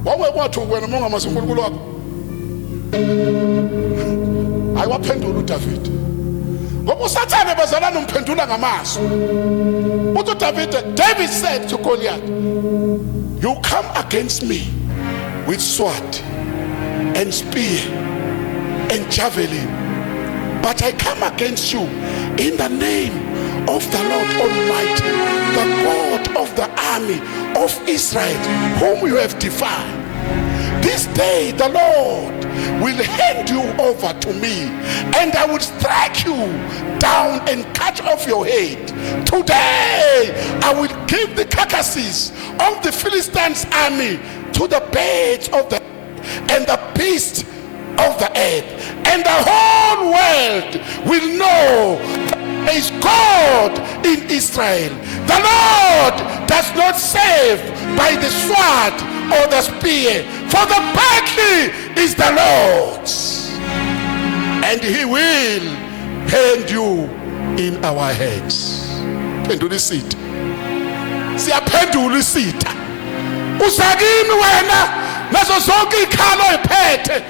Wawe kwathi wena mongamazi uNkulunkulu wakho. Hayi waphendula uDavid. Ngoba uSathane bazalana umphendula ngamazwi. Uthi David said to Goliath, "You come against me with sword and spear and javelin, but I come against you in the name of the Lord Almighty, the God of the army of Israel, whom you have defied. This day the Lord will hand you over to me, and I will strike you down and cut off your head. Today I will give the carcasses of the Philistines' army to the birds of the and the beasts of the earth, and the whole world will know that there is God in Israel. The Lord does not save by the sword or the spear, for the battle is the Lord's, and he will hand you in our hands." Pendula isitha. Siyaphendula isitha. Usakimi wena nazo zonke ikhalo ephethe.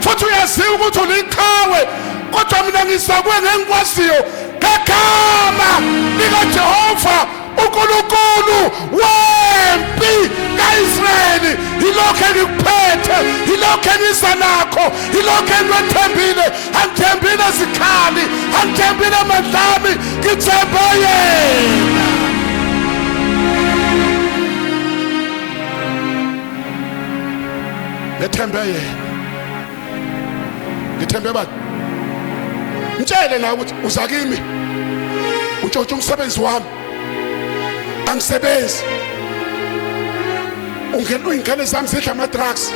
Futhi uyaziwa ukuthi uliqhawe, kodwa mina ngisakwe ngengikwaziyo ngegama likaJehova uNkulunkulu wempi kaIsrayeli. Yilokho engikuphethe, yilokho engisa nakho, yilokho engithembile. Angithembile zikhali, angithembile amandlami, ngithemba yena. Ngithemba yena. Ngithembe bani? Mtshele nawe ukuthi uza kimi. Utshotshwa umsebenzi wami. angisebenzi ungena ingane zami zidla ama drugs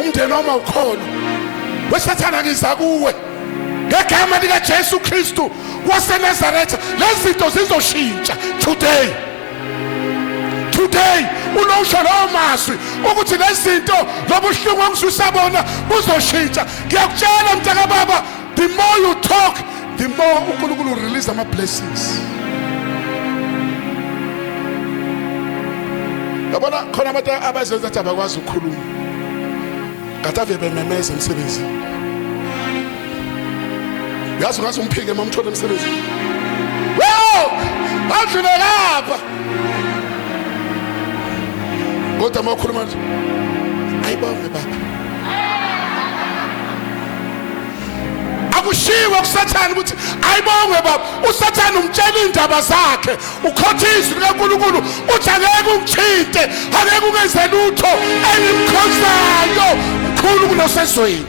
umndeni wami awukhona wesathana ngiza kuwe ngegama lika Jesu Kristu waseNazaretha lezi zinto zizoshintsha today unosho lawo mazwi ukuthi lezi zinto lobuhlungu ongisabona buzoshintsha ngiyakutshela mntaka baba the more you talk the more uNkulunkulu release ama blessings yabona khona abantu abazenza ukuthi abakwazi ukukhuluma ngathi ave bememeza emsebenzini yazi ngathi umphike mamthola emsebenzini adlule lapha kodwa makhuluma nje ayibonge baba akushiwe kusathana ukuthi ayibonge baba usathana umtshela indaba zakhe ukhothizwe kaNkulunkulu uthi angeke ungithinte angeke ungenze lutho engimkhonzayo mkhulu kunosezweni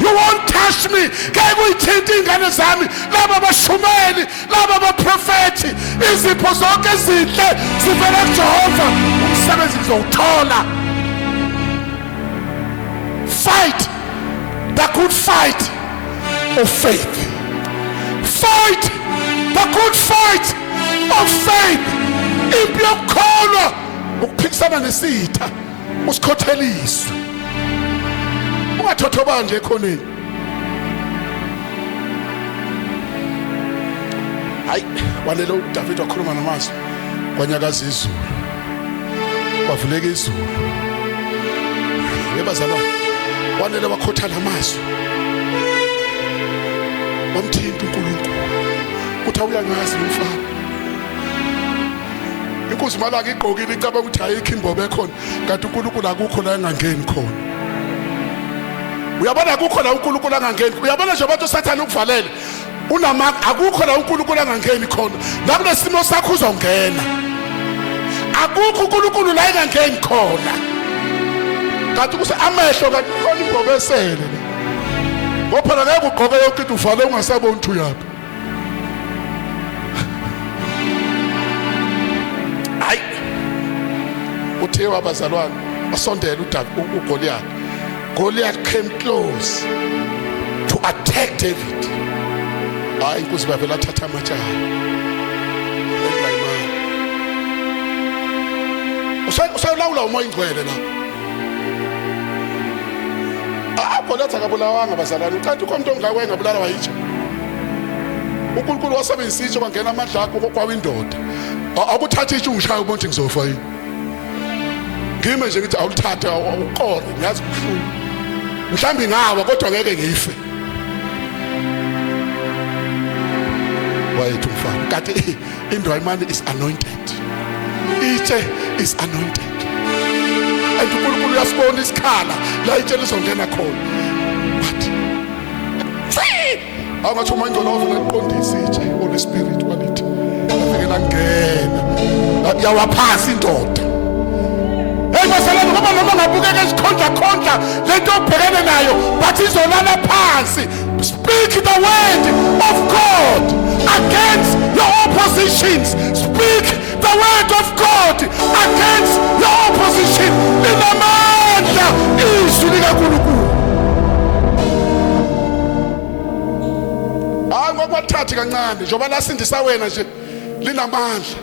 you won't touch me ngeke uyithinte ingane zami laba bashumeli laba baprofeti izipho zonke ezinhle zivela kuJehova umsebenzi uzowuthola fight the good fight of faith fight the good fight of faith impi yokukholwa ukuphikisana nesitha usikhotheliswe ungathothoba nje ekhoneni hayi walelo uDavid wakhuluma namazwi kwanyakaza izulu kwavuleka izulu yebazalwa walelo wakhothala amazwi wamthinta uNkulunkulu uthi awuyangazi umfana inkosi malaka igqokile icaba ukuthi ayikho imbobo ekhona kanti uNkulunkulu akukho la engangeni khona uyabona akukho la uNkulunkulu angangeni uyabona nje abantu usathana ukuvalele akukho la uNkulunkulu angangeni khona nakunesimo sakho uzongena akukho uNkulunkulu la engangeni khona kanti kuse amehlo kanti khona imbobo esele ngoba ngeke ugqoke yonke into uvale ungasaboni uthu yakho hayi uthe wabazalwane basondela uGoliath came close to attack David hayi inkosi bavela athatha amatshala usayilawula umoya ingcwele la Goliath akabulawanga bazalwane ucathi umuntu ongakwenza ngabulala yitshe uNkulunkulu wasebenzisa itshe kwangena amandla akho kwawindoda akuthatha itshe ungishaya ubonke ngizofa yini ngime nje ngithi awulithatha uqore ngiyazi kuhlungu mhlambi ngawa kodwa ngeke ngife wayethu mfana kanti indwayimani is anointed itshe is anointed and uNkulunkulu uyasibona isikhala la itshe lizongena khona but angathi uma ingcolo ovela iqondisa itshe Holy Spirit kwalithi afike ngena yawaphasa indoda hey basalana ngoba noma ngabukeka isikhondla lento obhekene nayo but izolala phansi speak the word of God against your oppositions speak the word of God against your opposition linamandla izwi likaNkulunkulu ngokwathathi kancane njoba lasindisa wena nje linamandla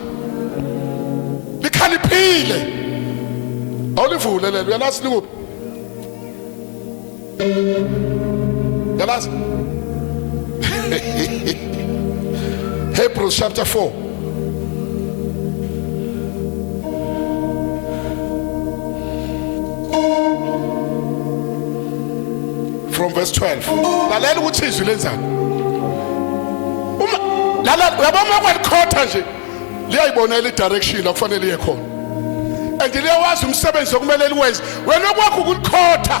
likhaliphile awulivule lelo uyalazi likuphi yalazi Hebrews chapter 4 from verse 12 lalela ukuthi izwi lenzani uyabona kwalikhotha nje liyayibonela idirection akufanele iye khona and liyawazi umsebenzi okumele liwenze wena okwakho ukulikhotha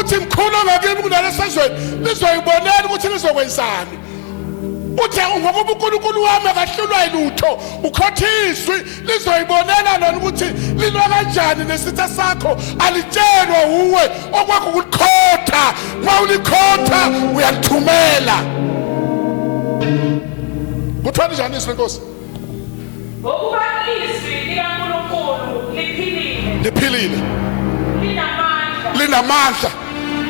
uthi mkhulu ngakimi kunalesezweni lizoyibonela ukuthi lizokwenzani uthi ngokuba uNkulunkulu wami akahlulwa yilutho ukhothiswi lizoyibonela lona ukuthi lino kanjani nesitha sakho alitshelwa uwe okwakho ukulikhotha mawulikhotha uyalithumela kuthiwa njani iswe Nkosi ngokuba izwi likaNkulunkulu liphilile, liphilile, linamandla, linamandla,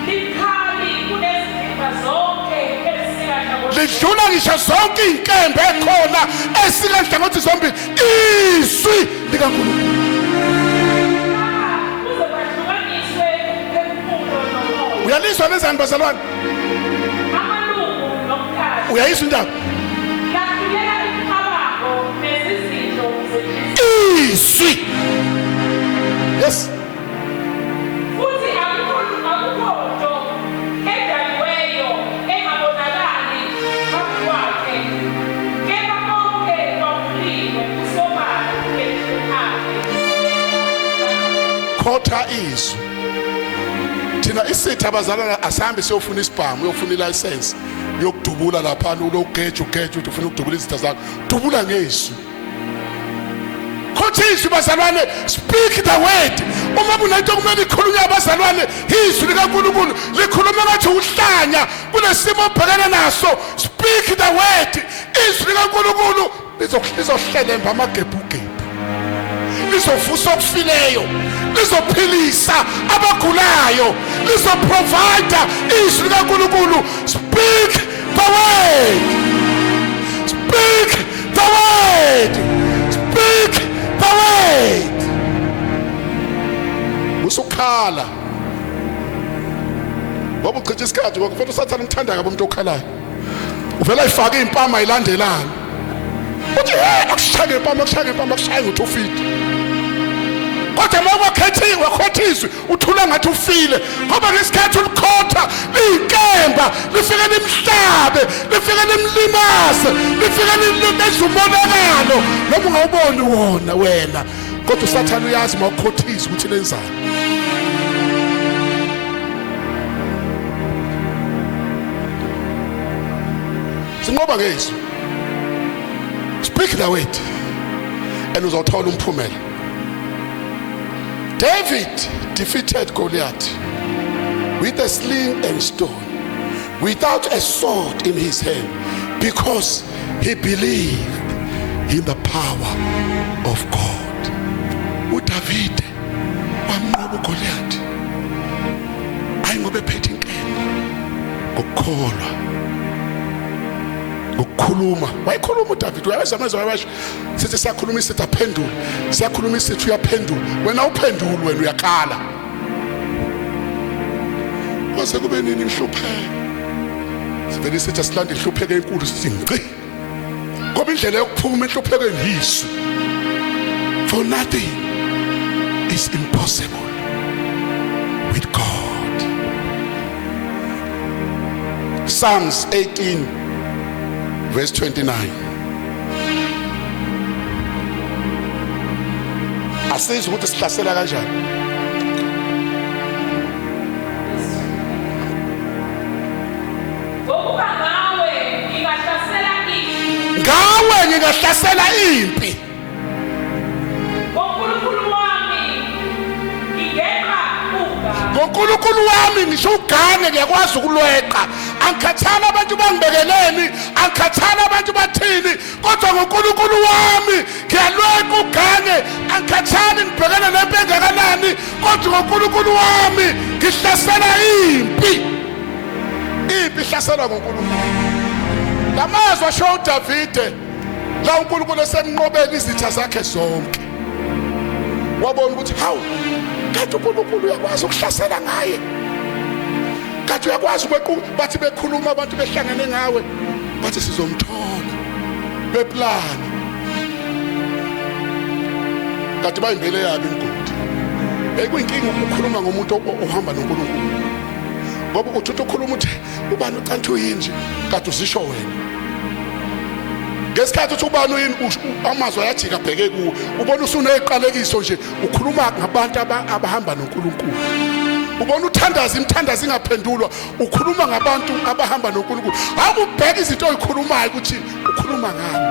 likhali kunezimba zonke ezisikahlangotsheni. lidlula ngisho zonke inkembe ekhona esikahlangothi zombili. Izwi likaNkulunkulu. Kuze kwahlukaniswe umphefumulo nomoya, Uyalizwa lezani bazalwane? amalungu nomkhathi, Uyayizwa indaba? lahlulela imicabango nezizitho zenhliziyo. Izwi. Yes. Futhi akukho nto edaliweyo engabonakali phambi kwakhe, kepha konke kwakuliwe kusobala emehlweni akhe. Khotha izwi. Thina isitha abazalwana asihambe siyofuna isibhamu, uyofuna ilicense, yokudubula lapha ulogeja uthi ufuna ukudubula izitha zakho. Dubula ngezwi. Khotha izwi bazalwane, speak the word. Uma kunento kumele ikhulunywe abazalwane, izwi likaNkulunkulu likhuluma ngathi uhlanya kunesimo obhekene naso. Speak the word. Izwi likaNkulunkulu lizohlelemba amagebhugebhu, lizovusa okufileyo, lizophilisa abagulayo, lizoprovide. Izwi likaNkulunkulu. Speak the word. Speak the word. Speak the word. Usukhala ngoba uchitha isikhathi ngoba kufanele usathana umthanda kabi umuntu okhalayo. Uvela ifaka impama ilandelana. Uthi akushaye impama ukuthi ufite. Kodwa uma ukhethiwe khothiswe uthula ngathi ufile ngoba ngesikhathi ulikhotha liyinkemba lifike limhlabe, lifike limlimaze, lifike limenze umonakalo noma ungawuboni wona wena, kodwa usathana uyazi mawukhothiswe ukuthi lenzani. Sinqoba ngezwi. Speak the word and uzothola umphumela. David defeated Goliath with a sling and stone, without a sword in his hand, because he believed in the power of God. uDavid wamnqoba uGoliath ayingoba ephethe inkemba, ngokukholwa, ngokukhuluma. Wayikhuluma uDavid, uyawazi amazwi awasho, sithi siyakhuluma isithi aphendule, siyakhuluma isithi uyaphendula. Wena uphendule, wena uyakhala. Kwase kube nini inhlupheko? Sivele sithi asilande inhlupheko enkulu sithi ngci. Ngoba indlela yokuphuma enhluphekweni yizwi. For nothing is impossible with God. Psalms 18 verse 29. Asizwe ukuthi sihlasela kanjani. Ngokuba ngawe ngingahlasela impi, Ngawe ngingahlasela impi. ngoNkulunkulu wami ngingenqa uga. NgoNkulunkulu wami ngisho ugane ngiyakwazi ukulweqa. Angikhathana abantu bangibekeleni, angikhathana abantu bathini, kodwa ngoNkulunkulu wami ngiyalweqa ugane. Angikhathani ngibhekene nempi engakanani, kodwa ngoNkulunkulu wami ngihlasela impi. Impi ihlaselwa ngoNkulunkulu. Lamazwi asho uDavide la uNkulunkulu esemnqobeni izitha zakhe zonke. Wabona ukuthi hawu, kanti uNkulunkulu uyakwazi ukuhlasela ngaye. Kanti uyakwazi bathi bekhuluma abantu behlangene ngawe, bathi sizomthola, beplana. Kanti bayimbele yabi ingodi. Ekuyinkinga ukukhuluma ngomuntu ohamba noNkulunkulu. Ngoba uthi ukhuluma uthi ubani kanti uyinje, kanti uzisho wena. Ngesikhathi uthi ubani uyini amazwi ayajika bheke kuwo. Ubona usuneqalekiso nje, ukhuluma ngabantu abahamba noNkulunkulu. Ubona uthandaza imthandazo ingaphendulwa, ukhuluma ngabantu abahamba noNkulunkulu. Akubheka izinto oyikhulumayo ukuthi ukhuluma ngani.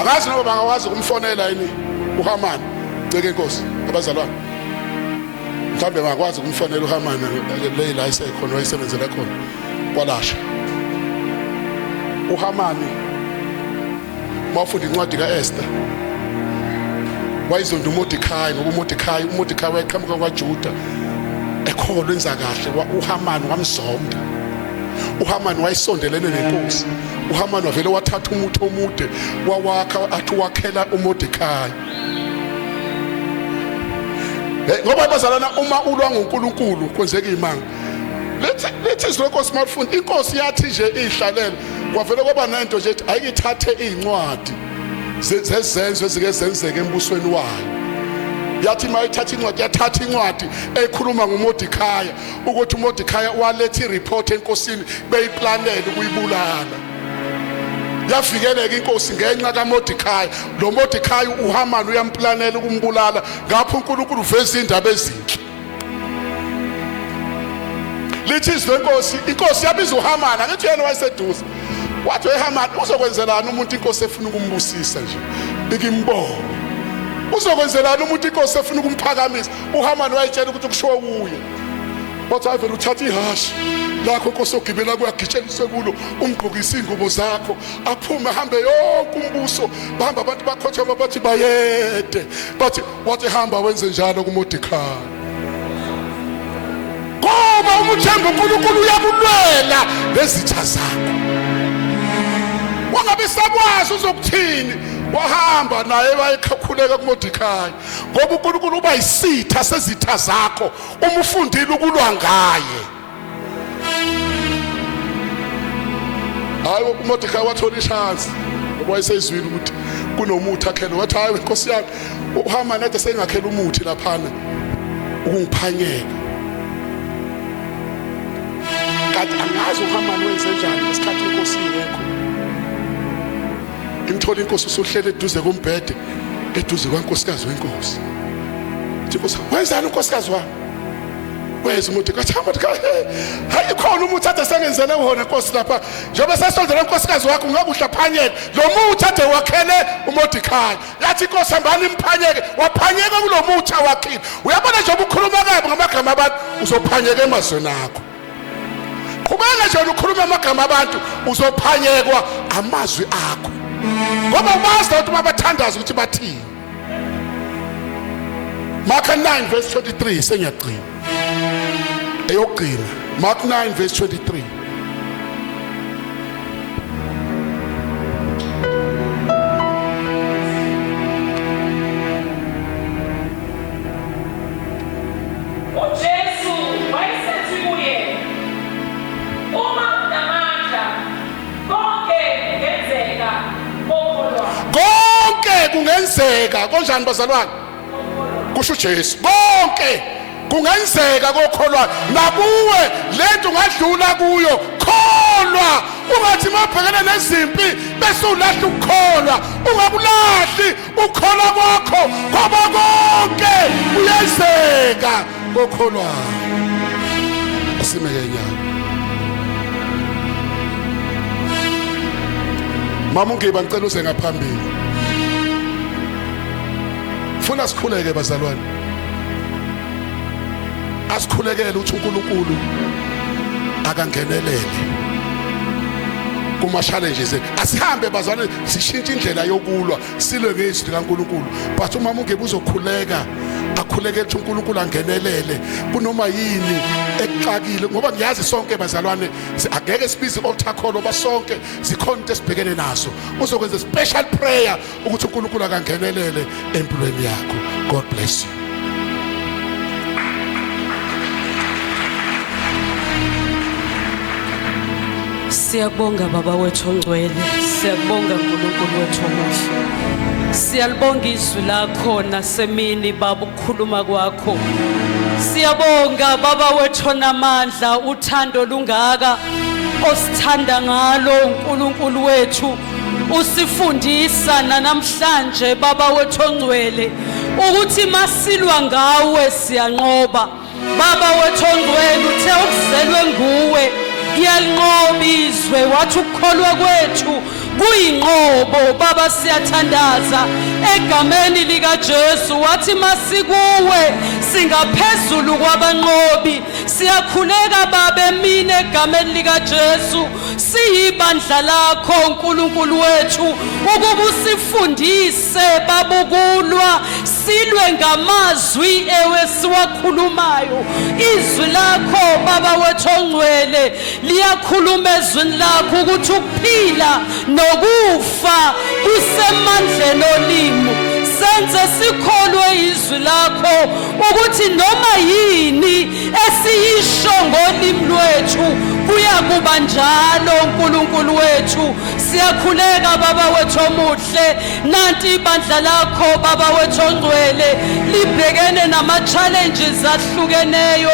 Akazi noma bangawazi ukumfonela yini uHamani. Ceke inkosi abazalwane. Mhlambe bangakwazi ukumfonela uHamani le la isekhona wayisebenzela khona kwalasha. uHamani mawufunda incwadi kaEsther wayizonda uMordekhai ngoba uMordekhai wayeqhamuka kwaJuda ekholwa enza kahle. uHamani wamzonda. uHamani wayesondelene nenkosi. uHamani wavele wathatha umuthi omude wawakha athi wakhela uMordekhai. Ngoba bazalana uma ulwa ngoNkulunkulu kwenzeka imanga. Lethi izwe inkosi malifunda inkosi yathi nje ihlalele kwavele kwaba nento nje ethi ayikithathe incwadi zezenzo ezike zenzeke embusweni wayo. Yathi mayithatha incwadi yathatha incwadi ekhuluma ngoMordekhai ukuthi uMordekhai waletha ireport enkosini beyiplanele ukuyibulala. Yafikeleka inkosi ngenxa kaMordekhai. Lo Mordekhai uHamani uyamplanela ukumbulala ngapho uNkulunkulu uveza indaba ezinhle. Lithi izwe inkosi yabiza uHamani ngathi yena wayeseduze. Wathi uHamani uzokwenzelana umuntu inkosi efuna ukumbusisa nje ikimbono. Uzokwenzelana umuntu inkosi efuna ukumphakamisa. uHamani wayetshela ukuthi kushiwo kuye. Wathi avele uthatha ihashi lakho inkosi ogibela kuyagitsheliswe kulo umgqokisa ingubo zakho aphume ahambe yonke umbuso. Bahamba abantu bakhothama bathi bayede bathi wathi hamba wenze njalo kuMordekhai. Ngoba umuthemba uNkulunkulu uyakulwela lezitha zakho. Wangabe sakwazi uzokuthini wahamba naye bayekhuleka kuMordekhai ngoba uNkulunkulu uba yisitha sezitha zakho uma ufundile ukulwa ngaye. Hayi uMordekhai wathola ishansi ngoba wayesezwile ukuthi kunomuthi akhele. Wathi hayi inkosi yami uHamani ade sengakhela umuthi laphana ukungiphanyeka. Kanti angazi uHamani wenze njani ngesikhathi inkosi ingekho. Imthola inkosi usohlele eduze kombhede eduze kwankosikazi wenkosi. Inkosi wenzani unkosikazi wami? Weza uMordekhai hayi khona umuthi ade sengenzele wona inkosi lapha njengoba sesondela unkosikazi wakho ngakuhla phanyeke lo muthi ade wakhele uMordekhai. Yathi inkosi hambani imphanyeke waphanyeka kulo muthi awakhile. Uyabona nje ubukhuluma kabi ngamagama abantu uzophanyeka emazweni akho. Qhubeka nje ukhuluma amagama abantu uzophanyekwa amazwi akho. Ngoba umazi ukuthi babathandaza ukuthi bathini. Mark 9 verse 23 sengiyaqina. Eyogqina Mark 9 verse 23. uJesu wayesethi kuye, uma unamandla konke kungenzeka konjani bazalwane? Kusho uJesu konke kungenzeka kokholwa. Nakuwe lento ungadlula kuyo kholwa. Ungathi mabhekene nezimpi bese ulahla ukukholwa. Ungabulahli ukholwa kwakho ngoba konke kuyenzeka kokholwa. Asimeke nyama. Mama ungiba ngicela uze ngaphambili. Funa sikhuleke bazalwane. Asikhulekele ukuthi uNkulunkulu akangenelele kuma challenges. Asihambe bazalwane sishintshe indlela yokulwa silwe ngezwi likaNkulunkulu. But uma ungibe uzokhuleka akhulekele ukuthi uNkulunkulu angenelele kunoma yini exakile ngoba ngiyazi sonke bazalwane angeke sibize altar call oba sonke zikhona into esibhekene nazo. Uzokwenza special prayer ukuthi uNkulunkulu akangenelele empilweni yakho. God bless you. Siyabonga baba wethu ongcwele, siyabonga uNkulunkulu wethu omuhle. Siyalibonga izwi lakho nasemini baba ukukhuluma kwakho. Siyabonga baba wethu onamandla, uthando lungaka osithanda ngalo uNkulunkulu wethu. Usifundisa namhlanje baba wethu ongcwele ukuthi masilwa ngawe siyanqoba. Baba wethu ongcwele uthe ukuzelwe nguwe kuyalinqoba izwe, wathi ukukholwa kwethu kuyinqobo. Baba siyathandaza egameni likaJesu, wathi masikuwe singaphezulu kwabanqobi. siyakhuleka baba emini egameni likaJesu siyibandla lakho uNkulunkulu wethu ukuba usifundise babukulwa silwe ngamazwi siwakhulumayo. Izwi lakho baba wethu ongcwele liyakhuluma ezwini lakho ukuthi ukuphila nokufa kusemandleni olimi. Senze sikholwe izwi lakho ukuthi noma yini esiyisho ngolimi lwethu kuyakuba njalo uNkulunkulu wethu. Siyakhuleka baba wethu omuhle, nanti ibandla lakho baba wethu ongcwele libhekene nama-challenges ahlukeneyo.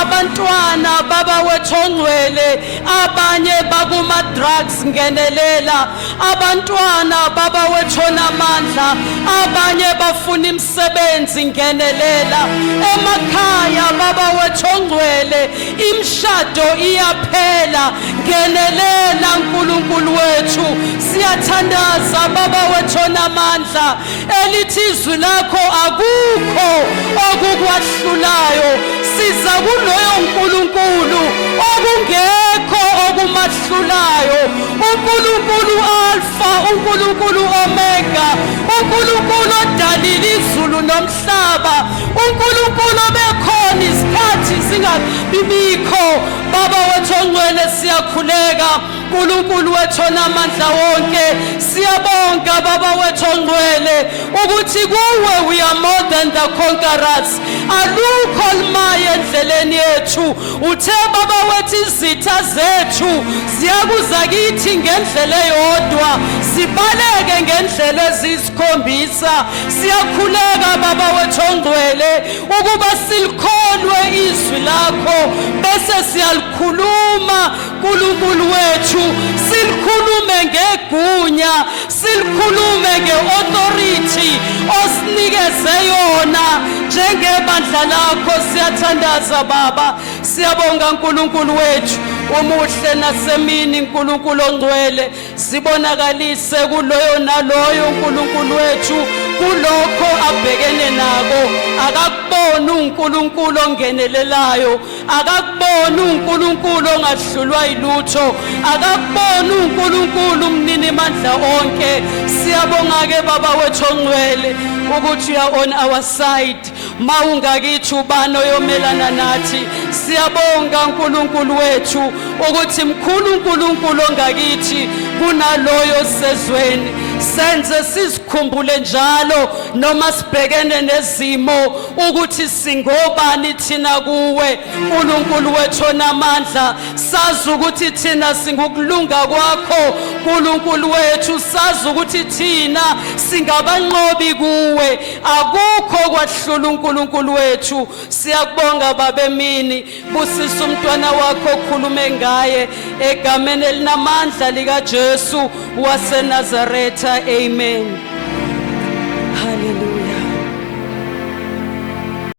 Abantwana baba wethu ongcwele abanye bakuma-drugs ngenelela, abantwana baba wethu onamandla abanye bafuna imisebenzi ngenelela. Emakhaya baba wethu ongcwele imshado iyaphela ngenelela uNkulunkulu wethu. Siyathandaza baba wethu onamandla elithi izwi lakho akukho okukwahlulayo. Siza kuloyo uNkulunkulu okungekho okumahlulayo, uNkulunkulu Alpha, uNkulunkulu Omega, uNkulunkulu odalile izulu nomhlaba, uNkulunkulu obekhona isikhathi singabibikho. Baba wethu ongcwele siyakhuleka uNkulunkulu wethu onamandla wonke. Siyabonga baba wethu ongcwele ukuthi kuwe we are more than the conquerors. Alukho limaye endleleni yethu. Uthe baba wethu izitha zethu ziyakuza kithi ngendlela eyodwa, zibaleke ngendlela ezisikhombisa. Siyakhuleka baba wethu ongcwele ukuba silikholwe izwi lakho bese siyalikhuluma uNkulunkulu wethu, silikhulume ngegunya, silikhulume nge-authority osinikeze yona njengebandla lakho. Siyathandaza baba, siyabonga uNkulunkulu wethu umuhle nasemini uNkulunkulu ongcwele. Sibonakalise kuloyo naloyo uNkulunkulu wethu kulokho abhekene nako. Akakuboni uNkulunkulu ongenelelayo, akakuboni uNkulunkulu ongahlulwa yilutho, akakuboni uNkulunkulu umnini mandla onke. Siyabonga ke baba wethu ongcwele ukuthi you are on our side. Mawungakithi ubani oyomelana nathi. Siyabonga uNkulunkulu wethu ukuthi mkhulu uNkulunkulu ongakithi kunaloyo sezweni. Senze sizikhumbule njalo noma sibhekene nezimo ukuthi singobani thina kuwe uNkulunkulu wethu onamandla. Sazi ukuthi thina singukulunga kwakho uNkulunkulu wethu, sazi ukuthi thina singabanqobi kuwe, akukho kwahlula uNkulunkulu wethu. Siyakubonga baba emini, busisa umntwana wakho okhulume ngaye egameni elinamandla likaJesu waseNazaretha. Amen. Hallelujah.